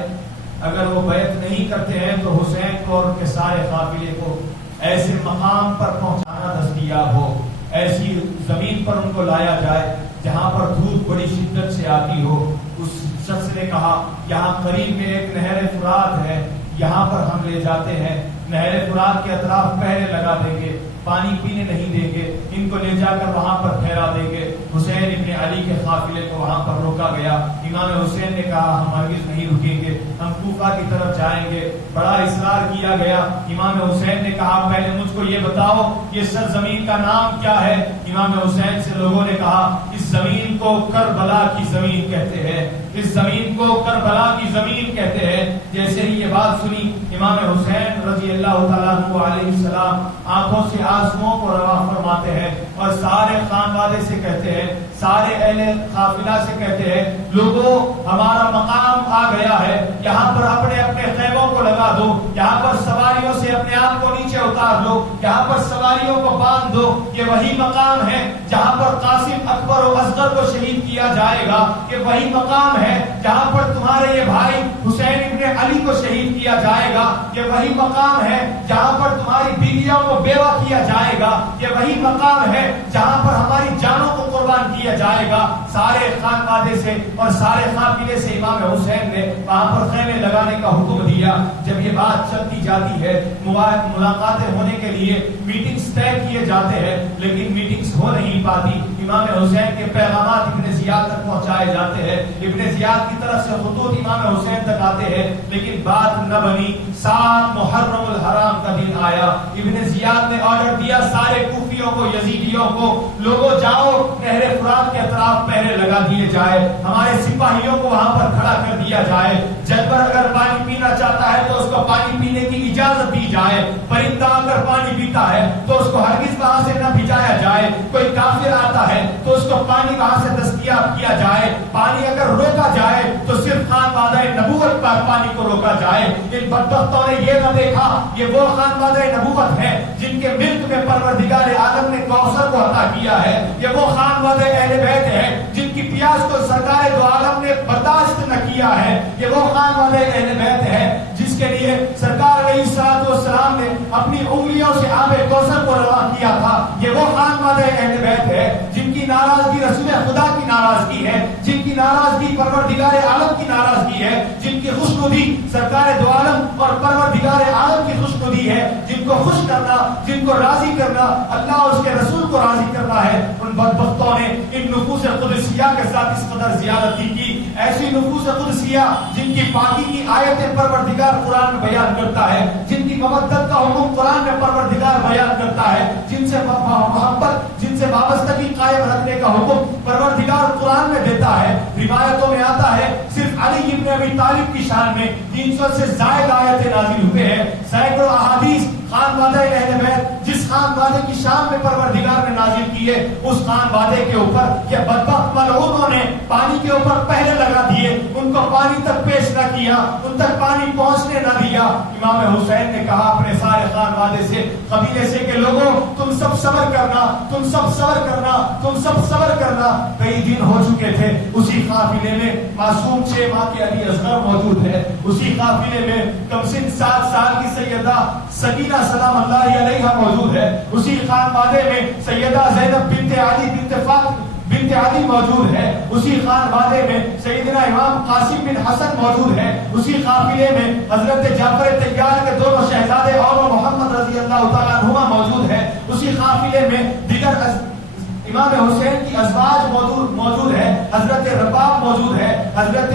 اگر وہ بیعت نہیں کرتے ہیں تو حسین کو اور ان کے سارے قافلے کو ایسے مقام پر پہنچانا دستیاب ہو, ایسی زمین پر ان کو لایا جائے جہاں پر دھوپ بڑی شدت سے آتی ہو. اس شخص نے کہا یہاں قریب میں ایک نہر فرات ہے, یہاں پر ہم لے جاتے ہیں, نہر فرات کے اطراف پہرے لگا دیں گے, پانی پینے نہیں دیں گے, ان کو لے جا کر وہاں پر پھیلا دیں گے. حسین ابن علی کے قافلے کو وہاں پر روکا گیا. امام حسین نے کہا ہم ہرگز نہیں رکیں گے, ہم کوفہ کی طرف جائیں گے. بڑا اصرار کیا گیا. امام حسین نے کہا پہلے مجھ کو یہ بتاؤ یہ سرزمین کا نام کیا ہے. امام حسین سے لوگوں نے کہا اس زمین کو کربلا کی زمین کہتے ہیں, اس زمین کو کربلا کی زمین کہتے ہیں. جیسے ہی یہ بات سنی امام حسین رضی اللہ تعالیٰ عنہ علیہ السلام آنکھوں سے آنسوؤں کو روا فرماتے ہیں اور سارے خانوادے سے کہتے ہیں, سارے اہل قافلہ سے کہتے ہیں لوگوں ہمارا مقام آ گیا ہے, یہاں پر اپنے اپنے خیموں کو لگا دو, یہاں پر سواریوں سے اپنے آپ کو نیچے اتار دو, یہاں پر سواریوں کو باندھ دو. یہ وہی مقام ہے جہاں پر قاسم اکبر و اصغر کو شہید کیا جائے گا. یہ وہی مقام ہے جہاں پر تمہارے یہ بھائی حسین ابن علی کو شہید کیا جائے گا. یہ وہی مقام ہے جہاں پر تمہاری بیویوں کو بیوہ کیا جائے گا. یہ وہی مقام ہے جہاں پر ہماری جانوں کو قربان کیا جائے گا. سارے خانوادے سے اور سارے قافلے سے امام حسین نے وہاں پر خیمے لگانے کا حکم دیا. جب یہ بات چلتی جاتی ہے, ملاقاتیں ہونے کے لیے میٹنگز طے کیے جاتے ہیں لیکن میٹنگز ہو نہیں پاتی. امام حسین کے پیغامات ابن زیاد تک پہنچائے جاتے ہیں, ابن زیاد کی طرف سے خطوط امام حسین تک آتے ہیں لیکن بات نہ بنی. 7 محرم الحرام کا دن آیا. ابن زیاد نے آرڈر دیا سارے کوفیوں کو, یزیدیوں کو, لوگوں جاؤ نہر فرات کے اطراف پہرے لگا دیے جائے, ہمارے سپاہیوں کو وہاں پر کھڑا کر دیا جائے. جانور اگر پانی پینا چاہتا ہے تو اس کو پانی پینے کی اجازت دی جائے. پرندہ اگر پانی پیتا ہے تو اس کو ہرگز وہاں سے نہ بھجایا جائے. کوئی کافر آتا ہے تو اس کو پانی وہاں سے دستیاب کیا جائے. پانی اگر روکا جائے تو صرف خانوادہ مقدار پانی کو روکا جائے۔ ان بدبختوں نے یہ نہ دیکھا یہ وہ خانوادہ نبوت ہے جن کے ملک میں پروردگار عالم نے کوثر کو عطا کیا ہے، یہ وہ خانوادہ اہل بیت ہے جن کی پیاس کو سرکار دو عالم نے برداشت نہ کیا ہے، یہ وہ خانوادہ اہل بیت ہے جس کے لیے سرکار علیہ السلام نے اپنی انگلیوں سے آب کوثر کو رواں کیا تھا، یہ وہ خانوادہ اہل بیت ہے جن کی ناراضگی رسول خدا کی ناراضگی ہے، جن کی ناراضگی پروردگار عالم کی ناراضگی ہے، جن کی خوشنودی سرکار دو عالم اور پروردگار عالم کی خوشنودی ہے، جن کو خوش کرنا، جن کو راضی کرنا اللہ اور اس کے رسول کو راضی کرنا ہے۔ ان بدبختوں نے ان نفوس قدسیہ کے ساتھ اس قدر زیادتی کی، ایسی نفوس قدسیہ جن کی پاکی کی آیتیں پروردگار قرآن میں بیان کرتا ہے، جن کی مودت کا حکم قرآن میں پروردگار بیان کرتا ہے، جن سے محبت، جن سے وابستگی قائم رکھنے کا حکم پروردگار قرآن میں دیتا ہے۔ روایتوں میں آتا ہے صرف علی ابن ابی طالب کی شان میں 300 سے زائد آیتیں نازل ہوئے ہیں، سینکڑوں احادیث خانوادہ اہل بیت جس خانوادے کی شان میں پروردگار نے نازل کیے، اس خانوادے کے اوپر یہ بدبخت ملعونوں نے پانی کے اوپر پہلے لگا دیے، ان کو پانی تک پیش نہ کیا، ان تک پانی پہنچنے نہ دیا۔ امام حسین نے کہا اپنے سارے خانوادے سے، قبیلے سے کہ لوگوں تم سب صبر کرنا، تم سب صبر کرنا، تم سب صبر کرنا۔ کئی دن ہو چکے تھے، اسی قافلے میں معصوم 6 ماہ کے علی اصغر موجود ہے، اسی قافلے میں کم سن 7 سال کی سیدہ سکینہ سلام اللہ علیہا موجود ہے، اسی خانوادے میں سیدہ زینب بنت علی بنت علی موجود ہے، اسی خانوادے میں سیدنا امام قاسم بن حسن موجود ہے، اسی قافلے میں حضرت جعفر طیار کے دونوں شہزادے اور محمد رضی اللہ تعالیٰ عنہما موجود ہے، اسی قافلے میں دیگر امام حسین کی ازواج موجود ہے، حضرت رباب موجود ہے، حضرت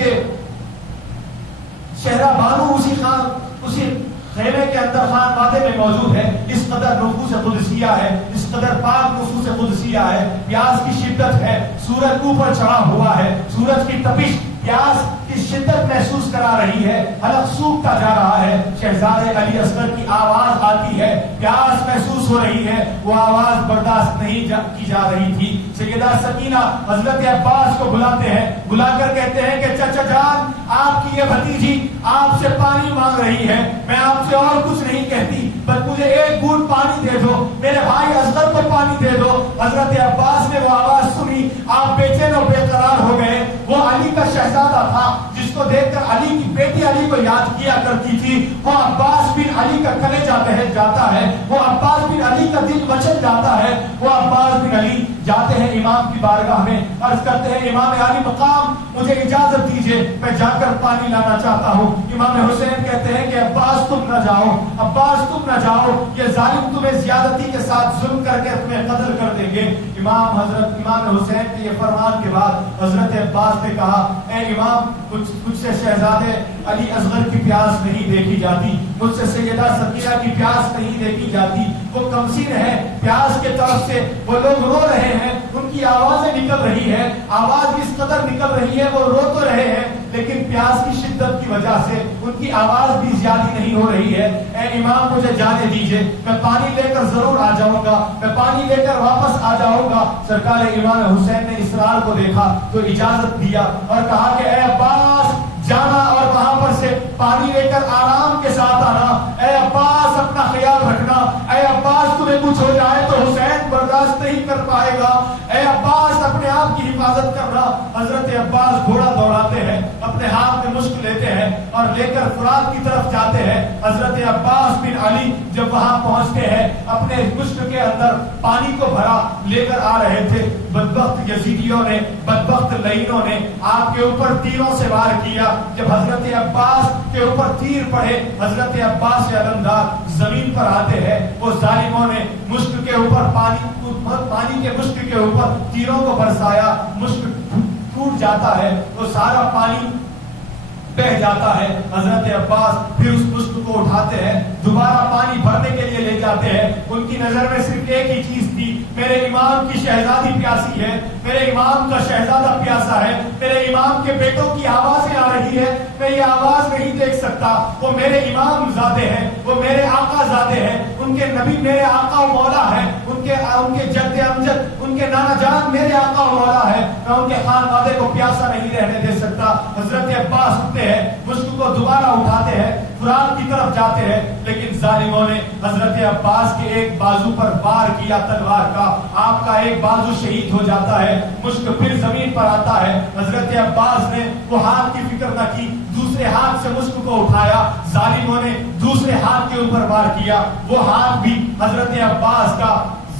شہرہ بانو اسی خیمے کے اندر خانوادے میں موجود ہے۔ اس قدر نفوس قدسیہ ہے، اس قدر پاک نفوس قدسیہ ہے، پیاس کی شدت ہے، سورج اوپر چڑھا ہوا ہے، سورج کی تپش پیاس کی شدت محسوس کرا رہی ہے، حلق سوکھتا جا رہا ہے، شہزادے علی اصغر کی آواز آتی ہے، پیاس محسوس ہو رہی ہے، وہ آواز برداشت نہیں کی جا رہی تھی۔ سیدہ سکینہ حضرت عباس کو بلاتے ہیں، بلا کر کہتے ہیں کہ چچا جان آپ کی یہ بھتیجی آپ سے پانی مانگ رہی ہے، میں آپ سے اور کچھ نہیں کہتی، بس مجھے ایک گھونٹ پانی دے دو، میرے بھائی اصغر کو پانی دے دو۔ حضرت عباس نے وہ آواز سنی، آپ بے چین اور بے قرار ہو گئے۔ وہ علی کا شہزادہ تھا جس کو دیکھ کر علی کی بیٹی علی کو یاد کیا کرتی تھی، وہ عباس بن علی کا کلیجہ دہل جاتا ہے، وہ عباس بن علی کا دل مچل جاتا ہے، وہ عباس بن علی جاتے ہیں امام کی بارگاہ میں، عرض کرتے ہیں امام علی مقام مجھے اجازت دیجئے میں جا کر پانی لانا چاہتا ہوں۔ امام حسین کہتے ہیں کہ عباس تم نہ جاؤ، عباس تم نہ جاؤ، یہ ظالم تمہیں زیادتی کے ساتھ ظلم کر کے تمہیں قتل کر دیں گے۔ امام حسین کے یہ فرمان کے بعد حضرت عباس نے کہا اے امام مجھ سے شہزادے علی اصغر کی پیاس نہیں دیکھی جاتی، مجھ سے سیدہ سکینہ کی پیاس نہیں دیکھی جاتی، وہ کمسین ہے، پیاس کے طرف سے وہ لوگ رو رہے ہیں، ان کی آوازیں نکل رہی ہے، آواز اس قدر نکل رہی ہے، وہ رو تو رہے ہیں لیکن پیاس کی شدت کی وجہ سے ان کی آواز بھی زیادہ نہیں ہو رہی ہے۔ اے امام مجھے جانے دیجئے، میں پانی لے کر ضرور آ جاؤں گا، میں پانی لے کر واپس آ جاؤں گا۔ سرکار امام حسین نے اسرار کو دیکھا تو اجازت دیا اور کہا کہ اے عباس جانا اور وہاں پر سے پانی لے کر آرام کے ساتھ آنا، اے عباس اپنا خیال رکھنا، اے عباس تمہیں کچھ ہو جائے تو حسین برداشت نہیں کر پائے گا، اے عباس اپنے آپ کی حفاظت کرنا۔ حضرت عباس گھوڑا دوڑاتے ہیں، اپنے ہاتھ میں مشک لیتے ہیں اور لے کر فرات کی طرف جاتے ہیں۔ حضرت عباس بن علی جب وہاں پہنچتے ہیں اپنے مشک کے اندر پانی کو بھرا لے کر آ رہے تھے، بدبخت یزیدیوں نے، بدبخت لعینوں نے آپ کے اوپر تیروں سے وار کیا۔ جب حضرت عباس کے اوپر تیر پڑے، حضرت عباس سے علمدار زمین پر آتے ہیں، وہ ظالموں نے مشک کے اوپر پانی کے مشک کے اوپر تیروں کو برسایا، مشک ٹوٹ جاتا ہے، وہ سارا پانی بہ جاتا ہے۔ حضرت عباس پھر اس مشک کو اٹھاتے ہیں، دوبارہ پانی بھرنے کے لیے لے جاتے ہیں۔ ان کی نظر میں صرف ایک ہی چیز تھی، میرے امام کی شہزادی پیاسی ہے، میرے امام کا شہزادہ پیاسا ہے، میرے امام کے بیٹوں کی آوازیں آ رہی ہے، میں یہ آواز نہیں دیکھ سکتا، وہ میرے امام زادے ہیں، وہ میرے آقا زادے ہیں، ان کے نبی میرے آقا و مولا ہے، ان کے جد امجد، ان کے نانا جان میرے آقا و مولا ہے، میں ان کے خانوادے کو پیاسا نہیں رہنے دے سکتا۔ حضرت عباس اٹھتے ہیں، مشک کو دوبارہ فرات کی طرف جاتے ہیں، لیکن ظالموں نے حضرت عباس کے ایک بازو پر وار کیا تلوار کا، آپ کا ایک بازو شہید ہو جاتا ہے، مشک پھر زمین پر آتا ہے۔ حضرت عباس نے وہ ہاتھ کی فکر نہ کی، دوسرے ہاتھ سے مشک کو اٹھایا، ظالموں نے دوسرے ہاتھ کے اوپر وار کیا، وہ ہاتھ بھی حضرت عباس کا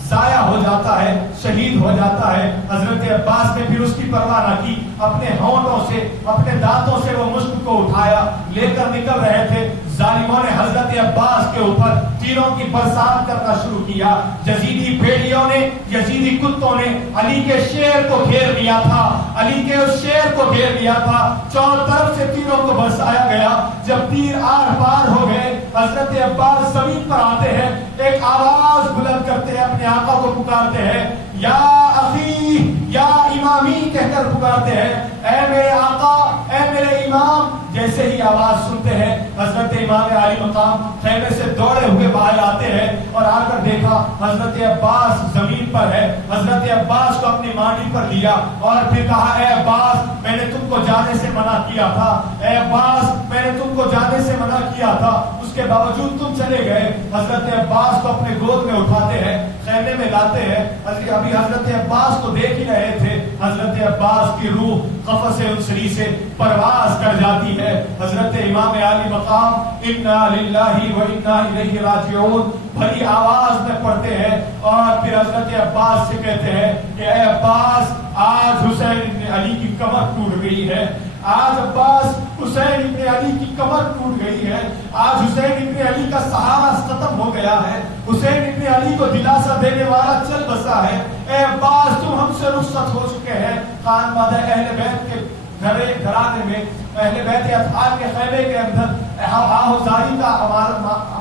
ضائع ہو جاتا ہے، شہید ہو جاتا ہے۔ حضرت عباس نے پھر اس کی پرواہ نہ کی، اپنے ہونٹوں سے اپنے دانتوں سے وہ مشک کو اٹھایا، لے کر نکل رہے تھے، ظالموں نے حضرت عباس کے اوپر تیروں کی برسات کرنا شروع کیا۔ یزیدی بھیڑیوں نے، یزیدی کتوں نے علی کے شیر کو گھیر لیا تھا، علی کے اس شیر کو گھیر لیا تھا، چاروں طرف سے تیروں کو برسایا گیا۔ جب تیر آر پار ہو گئے، حضرت عباس زمین پر آتے ہیں، ایک آواز بلند کرتے ہیں، اپنے آقا کو پکارتے ہیں، یا اخی یا امامی کہہ کر پکارتے ہیں، اے میرے آقا، اے میرے امام۔ جیسے ہی آواز سنتے ہیں، حضرت امام علی مقام خیمے سے دوڑے ہوئے باہر آتے ہیں اور آ کر دیکھا حضرت عباس زمین پر ہے۔ حضرت عباس کو اپنی مانڈی پر لیا اور پھر کہا، اے عباس، میں نے تم کو جانے سے منع کیا تھا، اے عباس، میں نے تم کو جانے سے منع کیا تھا، اس کے باوجود تم چلے گئے۔ حضرت عباس کو اپنے گود میں اٹھاتے ہیں، خیمے میں لاتے ہیں۔ ابھی حضرت عباس کو دیکھ ہی رہے تھے، حضرت عباس کی روح قفس انصری سے پرواز کر جاتی ہے۔ حضرت امام علی مقام انا للہ و انا الیہ راجعون بھری آواز میں پڑھتے ہیں اور پھر حضرت عباس سے کہتے ہیں کہ اے عباس، آج حسین ابن علی کی کمر ٹوٹ گئی ہے، آج عباس حسین ابن علی کی کمر ٹوٹ گئی ہے، آج حسین ابن علی کا سہارا ختم ہو گیا ہے، حسین ابن علی کو دلاسا دینے والا چل بسا ہے، اے عباس تم ہم سے رخصت ہو چکے ہیں۔ خانوادہ اہل بیت کے گھرانے میں، اہل بیت اطہار کے خیمے کے اندر آہوزاری کا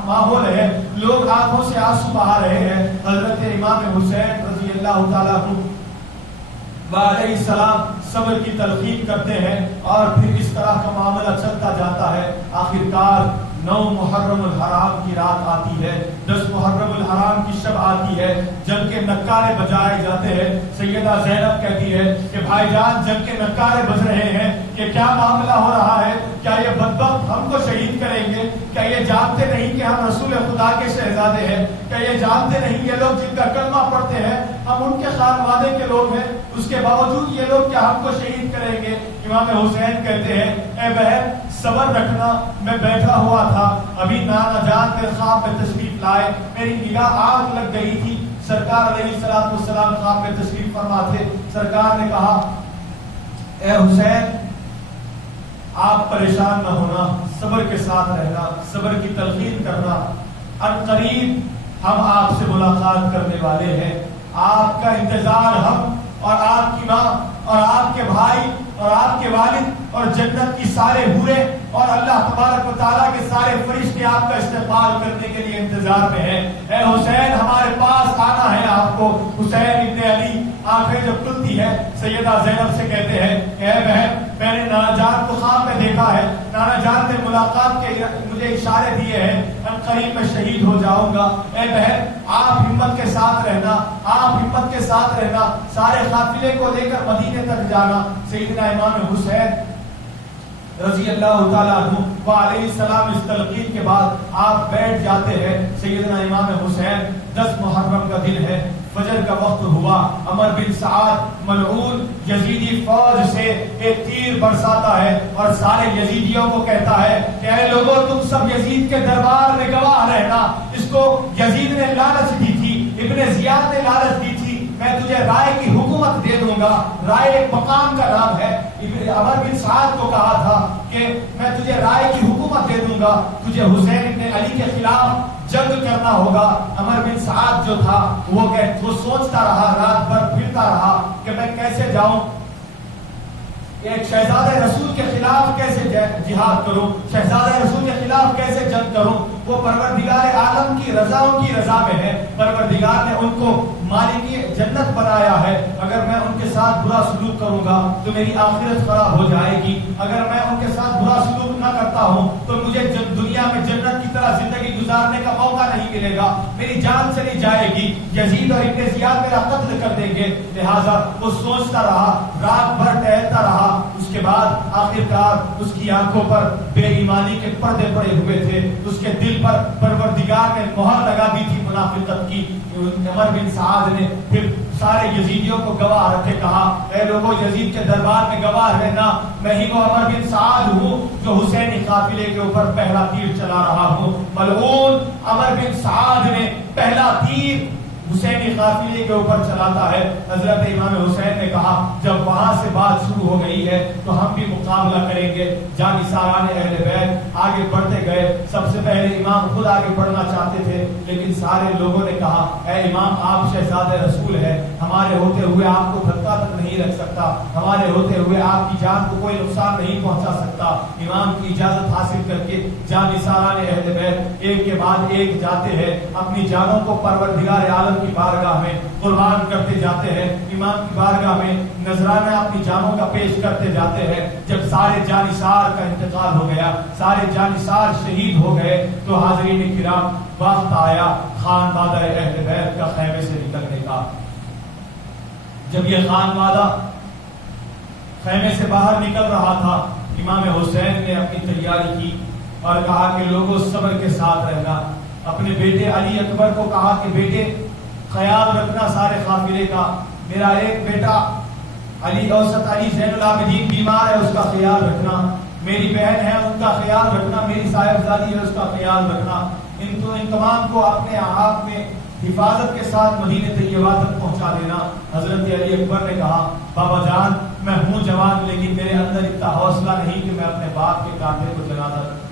ماحول ہے، لوگ آنکھوں سے آنسو بہا رہے ہیں۔ حضرت امام حسین رضی اللہ تعالیٰ عنہ علیہ السلام صبر کی تلقین کرتے ہیں اور پھر اس طرح کا معاملہ چلتا جاتا ہے۔ آخرکار 9 محرم الحرام کی رات آتی ہے، 10 محرم الحرام کی شب آتی ہے، جنگ کے نکارے بجائے جاتے ہیں۔ سیدہ زینب کہتی ہے کہ بھائی جان، جنگ کے نکارے بج رہے ہیں، کہ کیا معاملہ ہو رہا ہے؟ کیا یہ بدبخت ہم کو شہید کریں گے؟ کیا یہ جانتے نہیں کہ ہم رسول خدا کے شہزادے ہیں؟ کیا یہ جانتے نہیں یہ لوگ جن کا کلمہ پڑھتے ہیں ہم ان کے خانوادے کے لوگ ہیں، اس کے باوجود یہ لوگ کیا ہم کو شہید کریں گے؟ امام حسین کہتے ہیں، اے بہن صبر رکھنا، میں بیٹھا ہوا تھا، ابھی نانا جان میرے خواب میں تشریف لائے، میری نگاہ آگ لگ گئی تھی، سرکار علیہ السلام خواب میں تشریف فرما تھے۔ سرکار نے کہا، اے حسین آپ پریشان نہ ہونا، صبر کے ساتھ رہنا، صبر کی تلقین کرنا، ان قریب ہم آپ سے ملاقات کرنے والے ہیں، آپ کا انتظار ہم اور آپ کی ماں اور آپ کے بھائی اور آپ کے والد اور جنت کی سارے حورے اور اللہ تبارک و تعالیٰ کے سارے فرشتے آپ کا استقبال کرنے کے لیے انتظار میں ہیں۔ اے حسین ہمارے پاس آنا ہے آپ کو۔ حسین ابن علی آنکھیں جب کھلتی ہے، سیدہ زینب سے کہتے ہیں کہ اے بہن، میں نے نانا جان کو خواب میں دیکھا ہے، نانا جان نے ملاقات کے مجھے اشارے دیے ہیں، ان قریب میں شہید ہو جاؤں گا۔ اے بہن آپ ہمت کے ساتھ رہنا، آپ ہمت کے ساتھ رہنا، سارے قافلے کو لے کر مدینے تک جانا۔ سیدنا امام حسین رضی اللہ تعالیٰ عنہ علیہ السلام اس تلقین کے بعد آپ بیٹھ جاتے ہیں۔ سیدنا امام حسین 10 محرم کا دن ہے، فجر کا وقت ہوا، عمر بن سعد ملعون یزیدی فوج سے ایک تیر برساتا ہے اور سارے یزیدیوں کو کہتا ہے کہ اے لوگوں، تم سب یزید کے دربار میں گواہ رہنا۔ اس کو یزید نے لالچ دی تھی، ابن زیاد نے لالچ دی تھی، میں تجھے رائے کی حکومت دے دوں گا۔ رائے ایک مقام کا نام ہے۔ عمر بن سعد کو کہا تھا کہ میں تجھے رائے کی حکومت دے دوں گا، تجھے حسین ابن علی کے خلاف جنگ کرنا ہوگا۔ عمر بن سعد جو تھا وہ سوچتا رہا، رات بھر پھرتا رہا کہ میں کیسے جاؤں، ایک شہزادہ رسول کے خلاف کیسے جہاد کروں، شہزادہ رسول کے خلاف کیسے جنگ کروں۔ وہ پروردگار عالم کی رضاؤں کی رضا میں ہے، پروردگار نے ان کو مالکی جنت بنایا ہے۔ اگر میں ان کے ساتھ برا سلوک کروں گا تو میری آخرت خراب ہو جائے گی، اگر میں ان کے ساتھ برا سلوک نہ کرتا ہوں تو مجھے دنیا میں جنت کی طرح زندگی گزارنے کا موقع نہیں ملے گا، میری جان چلی جائے گی، یزید اور ابن زیاد میرا قتل کر دیں گے۔ لہٰذا وہ سوچتا رہا، رات بھر ٹہلتا رہا۔ اس کے بعد آخرکار اس کی آنکھوں پر بے ایمانی کے پردے پڑے ہوئے تھے، اس کے دل پر پروردگار نے مہر لگا دی تھی منافقت کی۔ عمر بن سعد نے پھر سارے یزیدیوں کو گواہ رکھ کے کہا، اے لوگوں یزید کے دربار میں گواہ رہنا، میں ہی وہ عمر بن سعد ہوں جو حسینی قافلے کے اوپر پہلا تیر چلا رہا ہوں۔ ملعون عمر بن سعد نے پہلا تیر حسینی قافلے کے اوپر چلاتا ہے۔ حضرت امام حسین نے کہا جب وہاں سے بات شروع ہو گئی ہے تو ہم بھی مقابلہ کریں گے۔ جانثاران اہل بیت آگے بڑھتے گئے، سب سے پہلے امام خود آگے بڑھنا چاہتے تھے، لیکن سارے لوگوں نے کہا اے امام آپ شہزادہ رسول ہے، ہمارے ہوتے ہوئے آپ کو دھکا تک نہیں لگ سکتا، ہمارے ہوتے ہوئے آپ کی جان کو کوئی نقصان نہیں پہنچا سکتا۔ امام کی اجازت حاصل کر کے جانثاران اہل بیت ایک کے بعد ایک جاتے ہیں، اپنی جانوں کو پروردگار عالم کی بارگاہ میں قربان کرتے جاتے ہیں، امام کی بارگاہ میں نذرانہ اپنی جانوں کا پیش کرتے جاتے ہیں۔ جب سارے جانثار کا انتقال ہو گیا، سارے جانثار شہید ہو گئے تو حاضرین کرام وقت آیا خانوادہ اہل بیت کا خیمے سے نکلنے کا۔ جب یہ خانوادہ خیمے سے باہر نکل رہا تھا، امام حسین نے اپنی تیاری کی اور کہا کہ لوگوں صبر کے ساتھ رہنا۔ اپنے بیٹے علی اکبر کو کہا کہ بیٹے خیال رکھنا سارے قافلے کا، میرا ایک بیٹا علی اوسط علی زین العابدین بیمار ہے، اس کا خیال رکھنا، میری بہن ہے ان کا خیال رکھنا، میری صاحبزادی ہے اس کا خیال رکھنا۔ ان تمام کو اپنے ہاتھ میں حفاظت کے ساتھ مدینہ طیبہ تک پہنچا دینا۔ حضرت علی اکبر نے کہا بابا جان میں ہوں جوان، لیکن میرے اندر اتنا حوصلہ نہیں کہ میں اپنے باپ کے کاندھے کو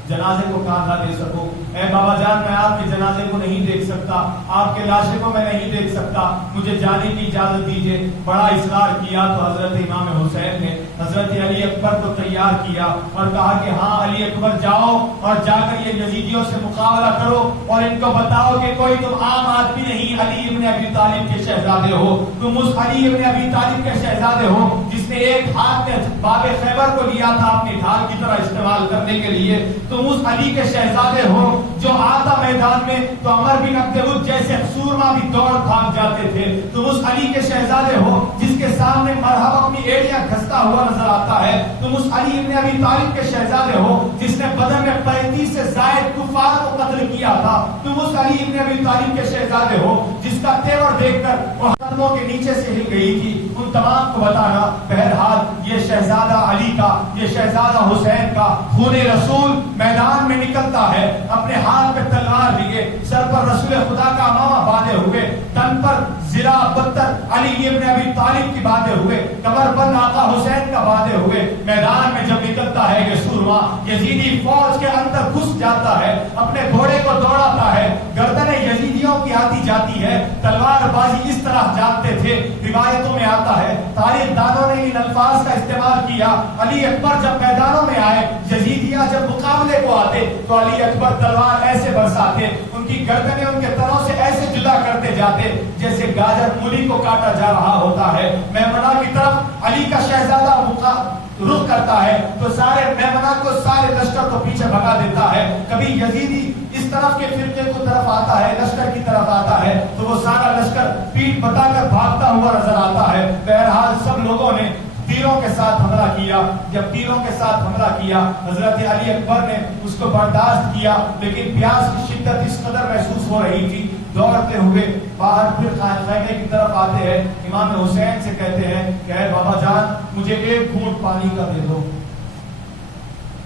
جنازے کو کاندھا دے سکوں۔ اے بابا جان میں آپ کے جنازے کو نہیں دیکھ سکتا، آپ کے لاشے کو میں نہیں دیکھ سکتا، مجھے جانے کی اجازت دیجیے۔ بڑا اصرار کیا تو حضرت امام حسین نے حضرت علی اکبر کو تیار کیا اور کہا کہ ہاں علی اکبر جاؤ اور جا کر یہ یزیدیوں سے مقابلہ کرو اور ان کو بتاؤ کہ کوئی تم عام آدمی نہیں، علی ابن ابی طالب کے شہزادے ہو، تم اس علی ابن ابی طالب کے شہزادے ہو جس نے ایک ہاتھ میں باب خیبر کو لیا تھا اپنی ڈھال کی طرح استعمال کرنے کے لیے، تم اس علی کے شہزادے ہو جو آتا میدان میں تو عمر بن عبدالود جیسے سورما بھی دوڑ بھاگ جاتے تھے، تم اس علی کے شہزادے ہو جس کے سامنے مرہب اپنی ایڑیاں گھستا ہوا نظر آتا ہے، تم اس علی ابن ابی طالب کے شہزادے ہو جس نے بدر میں 35 سے زائد کفار کو قتل کیا تھا، تم اس علی ابن ابی طالب کے شہزادے ہو جس کا تیور دیکھ کر وہ قدموں کے نیچے سے ہل گئی تھی۔ ان تمام کو بتانا بہرحال یہ شہزادہ علی کا، یہ شہزادہ حسین کا خون رسول میدان میں نکلتا ہے، اپنے ہاتھ میں تلوار لیے، سر پر رسول خدا کا امامہ باندھے ہوئے، تن پر زرا بتر علی ابن ابی طالب کی باندھے ہوئے، کمر پر آقا حسین کا باندھے ہوئے میدان میں جب نکلتا ہے یہ سورما یزیدی فوج کے اندر گھس جاتا ہے، اپنے گھوڑے کو دوڑاتا ہے، گردنیں یزیدیوں کی آتی جاتی ہے، تلوار بازی اس طرح جانتے تھے۔ روایتوں میں آتا ہے، تاریخ دانوں نے ان الفاظ کا استعمال کیا، علی اکبر جب میدانوں میں آئے، یزیدیاں جب مقابلے کو آتے تو علی اکبر تلوار ایسے برساتے، ان کی گردنیں ان کے تنوں سے ایسے جدا کرتے جاتے جیسے گاجر مولی کو کاٹا جا رہا ہوتا ہے۔ میمنہ کی طرف علی کا شہزادہ رخ کرتا ہے تو سارے میمنہ کو، سارے لشکر کو پیچھے بھگا دیتا ہے۔ کبھی یزیدی اس طرف کے فرقے کو طرف آتا ہے، لشکر کی طرف آتا ہے تو وہ سارا لشکر پیٹ بتا کر بھاگتا ہوا نظر آتا ہے۔ بہرحال سب لوگوں نے تیروں کے ساتھ حملہ کیا۔ جب تیروں کے ساتھ حملہ کیا حضرت علی اکبر نے اس کو برداشت کیا، لیکن پیاس کی شدت اس قدر محسوس ہو رہی تھی، دوڑتے ہوئے باہر پھر خیمے کی طرف آتے ہیں، امام حسین سے کہتے ہیں کہ اے بابا جان مجھے ایک گھونٹ پانی کا دے دو،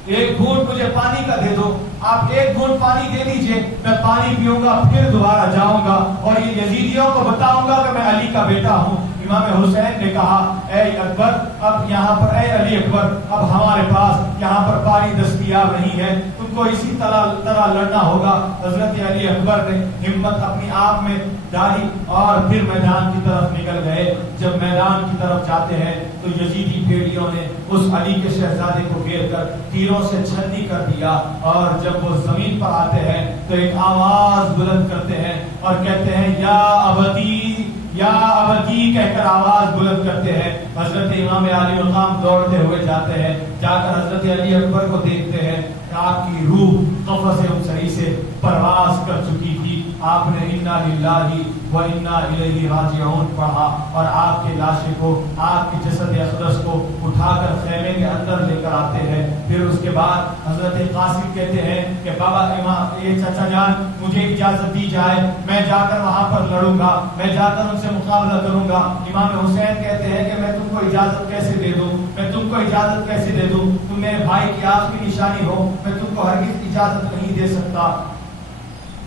ایک گھونٹ مجھے پانی کا دے دو، آپ ایک گھونٹ پانی دے دیجئے، میں پانی پیوں گا پھر دوبارہ جاؤں گا اور یہ یزیدیوں کو بتاؤں گا کہ میں علی کا بیٹا ہوں۔ امام حسین نے کہا اے اکبر اب یہاں پر، اے علی اکبر اب ہمارے پاس یہاں پر پانی دستیاب نہیں ہے، تم کو اسی طرح لڑنا ہوگا۔ حضرت علی اکبر نے ہمت اپنی آپ میں ڈالی اور پھر میدان کی طرف نکل گئے۔ جب میدان کی طرف جاتے ہیں تو یزیدی بھیڑیوں نے اس علی کے شہزادے کو گھیر کر تیروں سے چھنی کر دیا، اور جب وہ زمین پر آتے ہیں تو ایک آواز بلند کرتے ہیں اور کہتے ہیں یا ابدی، یا ابدی کہہ کر آواز بلند کرتے ہیں۔ حضرت امام علی مقام دوڑتے ہوئے جاتے ہیں، جا کر حضرت علی اکبر کو دیکھتے ہیں، کہ آپ کی روح قفص امسری سے پرواز کر چکی تھی. آپ نے انا للہ و انا الیہ راجعون پڑھا اور آپ کے لاشے کو, آپ کے جسد اقدس کو اٹھا کر خیمے کے اندر لے کر آتے ہیں. پھر اس کے بعد حضرت قاسم کہتے ہیں کہ بابا امام یہ چچا جان مجھے اجازت دی جائے, میں جا کر وہاں پر لڑوں گا, میں جا کر ان سے مقابلہ کروں گا. امام حسین کہتے ہیں کہ میں تم کو اجازت کیسے دے دوں, میں تم کو اجازت کیسے دے دوں, تم میرے بھائی کی آخری نشانی ہو, میں تم کو ہرگز اجازت نہیں دے سکتا.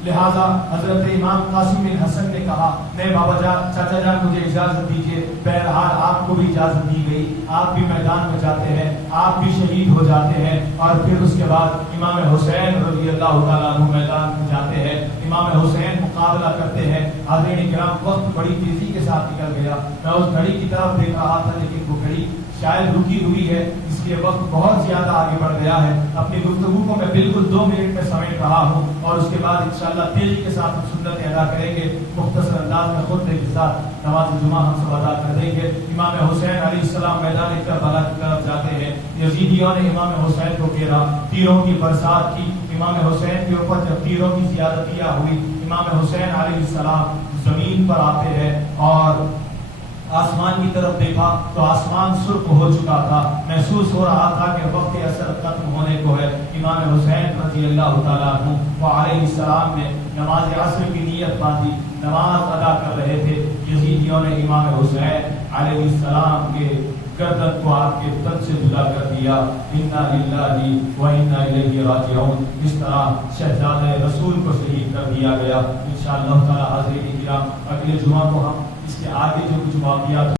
لہذا حضرت امام قاسم بن حسن نے کہا نہیں بابا جان, چاچا جان مجھے اجازت دیجیے. بہرحال آپ کو بھی اجازت دی گئی, آپ بھی میدان میں جاتے ہیں, آپ بھی شہید ہو جاتے ہیں. اور پھر اس کے بعد امام حسین رضی اللہ تعالیٰ عنہ میدان میں جاتے ہیں. امام حسین مقابلہ کرتے ہیں. حاضرین کرام وقت بڑی تیزی کے ساتھ نکل گیا. میں اس گھڑی کی طرف دیکھ رہا تھا لیکن وہ گھڑی شاید رکی ہوئی ہے, اس لیے وقت بہت زیادہ آگے بڑھ گیا ہے. اپنی گفتگو کو میں بالکل 2 منٹ میں سمیٹ رہا ہوں اور اس کے بعد انشاءاللہ تیزی کے ساتھ ہم سنتیں ادا کریں گے. مختصر انداز میں خطبے کے ساتھ نماز جمعہ ہم سب ادا کر دیں گے. امام حسین علیہ السلام میدان کربلا کی طرف جاتے ہیں. یزیدیوں نے امام حسین کو گھیرا, تیروں کی برسات کی. امام حسین کے اوپر جب تیروں کی زیادتیاں ہوئی, امام حسین علیہ السلام زمین پر آتے ہیں اور آسمان کی طرف دیکھا تو آسمان سرخ ہو چکا تھا. محسوس ہو رہا تھا کہ وقت اثر ختم ہونے کو ہے. امام حسین رضی اللہ تعالیٰ عنہ علیہ السلام نے نماز عصر کی نیت باندھی, نماز ادا کر رہے تھے. یزیدیوں نے امام حسین علیہ السلام کے گردن کو آپ کے تن سے جدا کر دیا. انا للہ و انا الیہ راجعون. اس طرح شہزادہ رسول کو شہید کر دیا گیا. انشاءاللہ تعالی حاضرین کرام اگلے جمعہ کو ہم اس کے آگے جو کچھ واقعات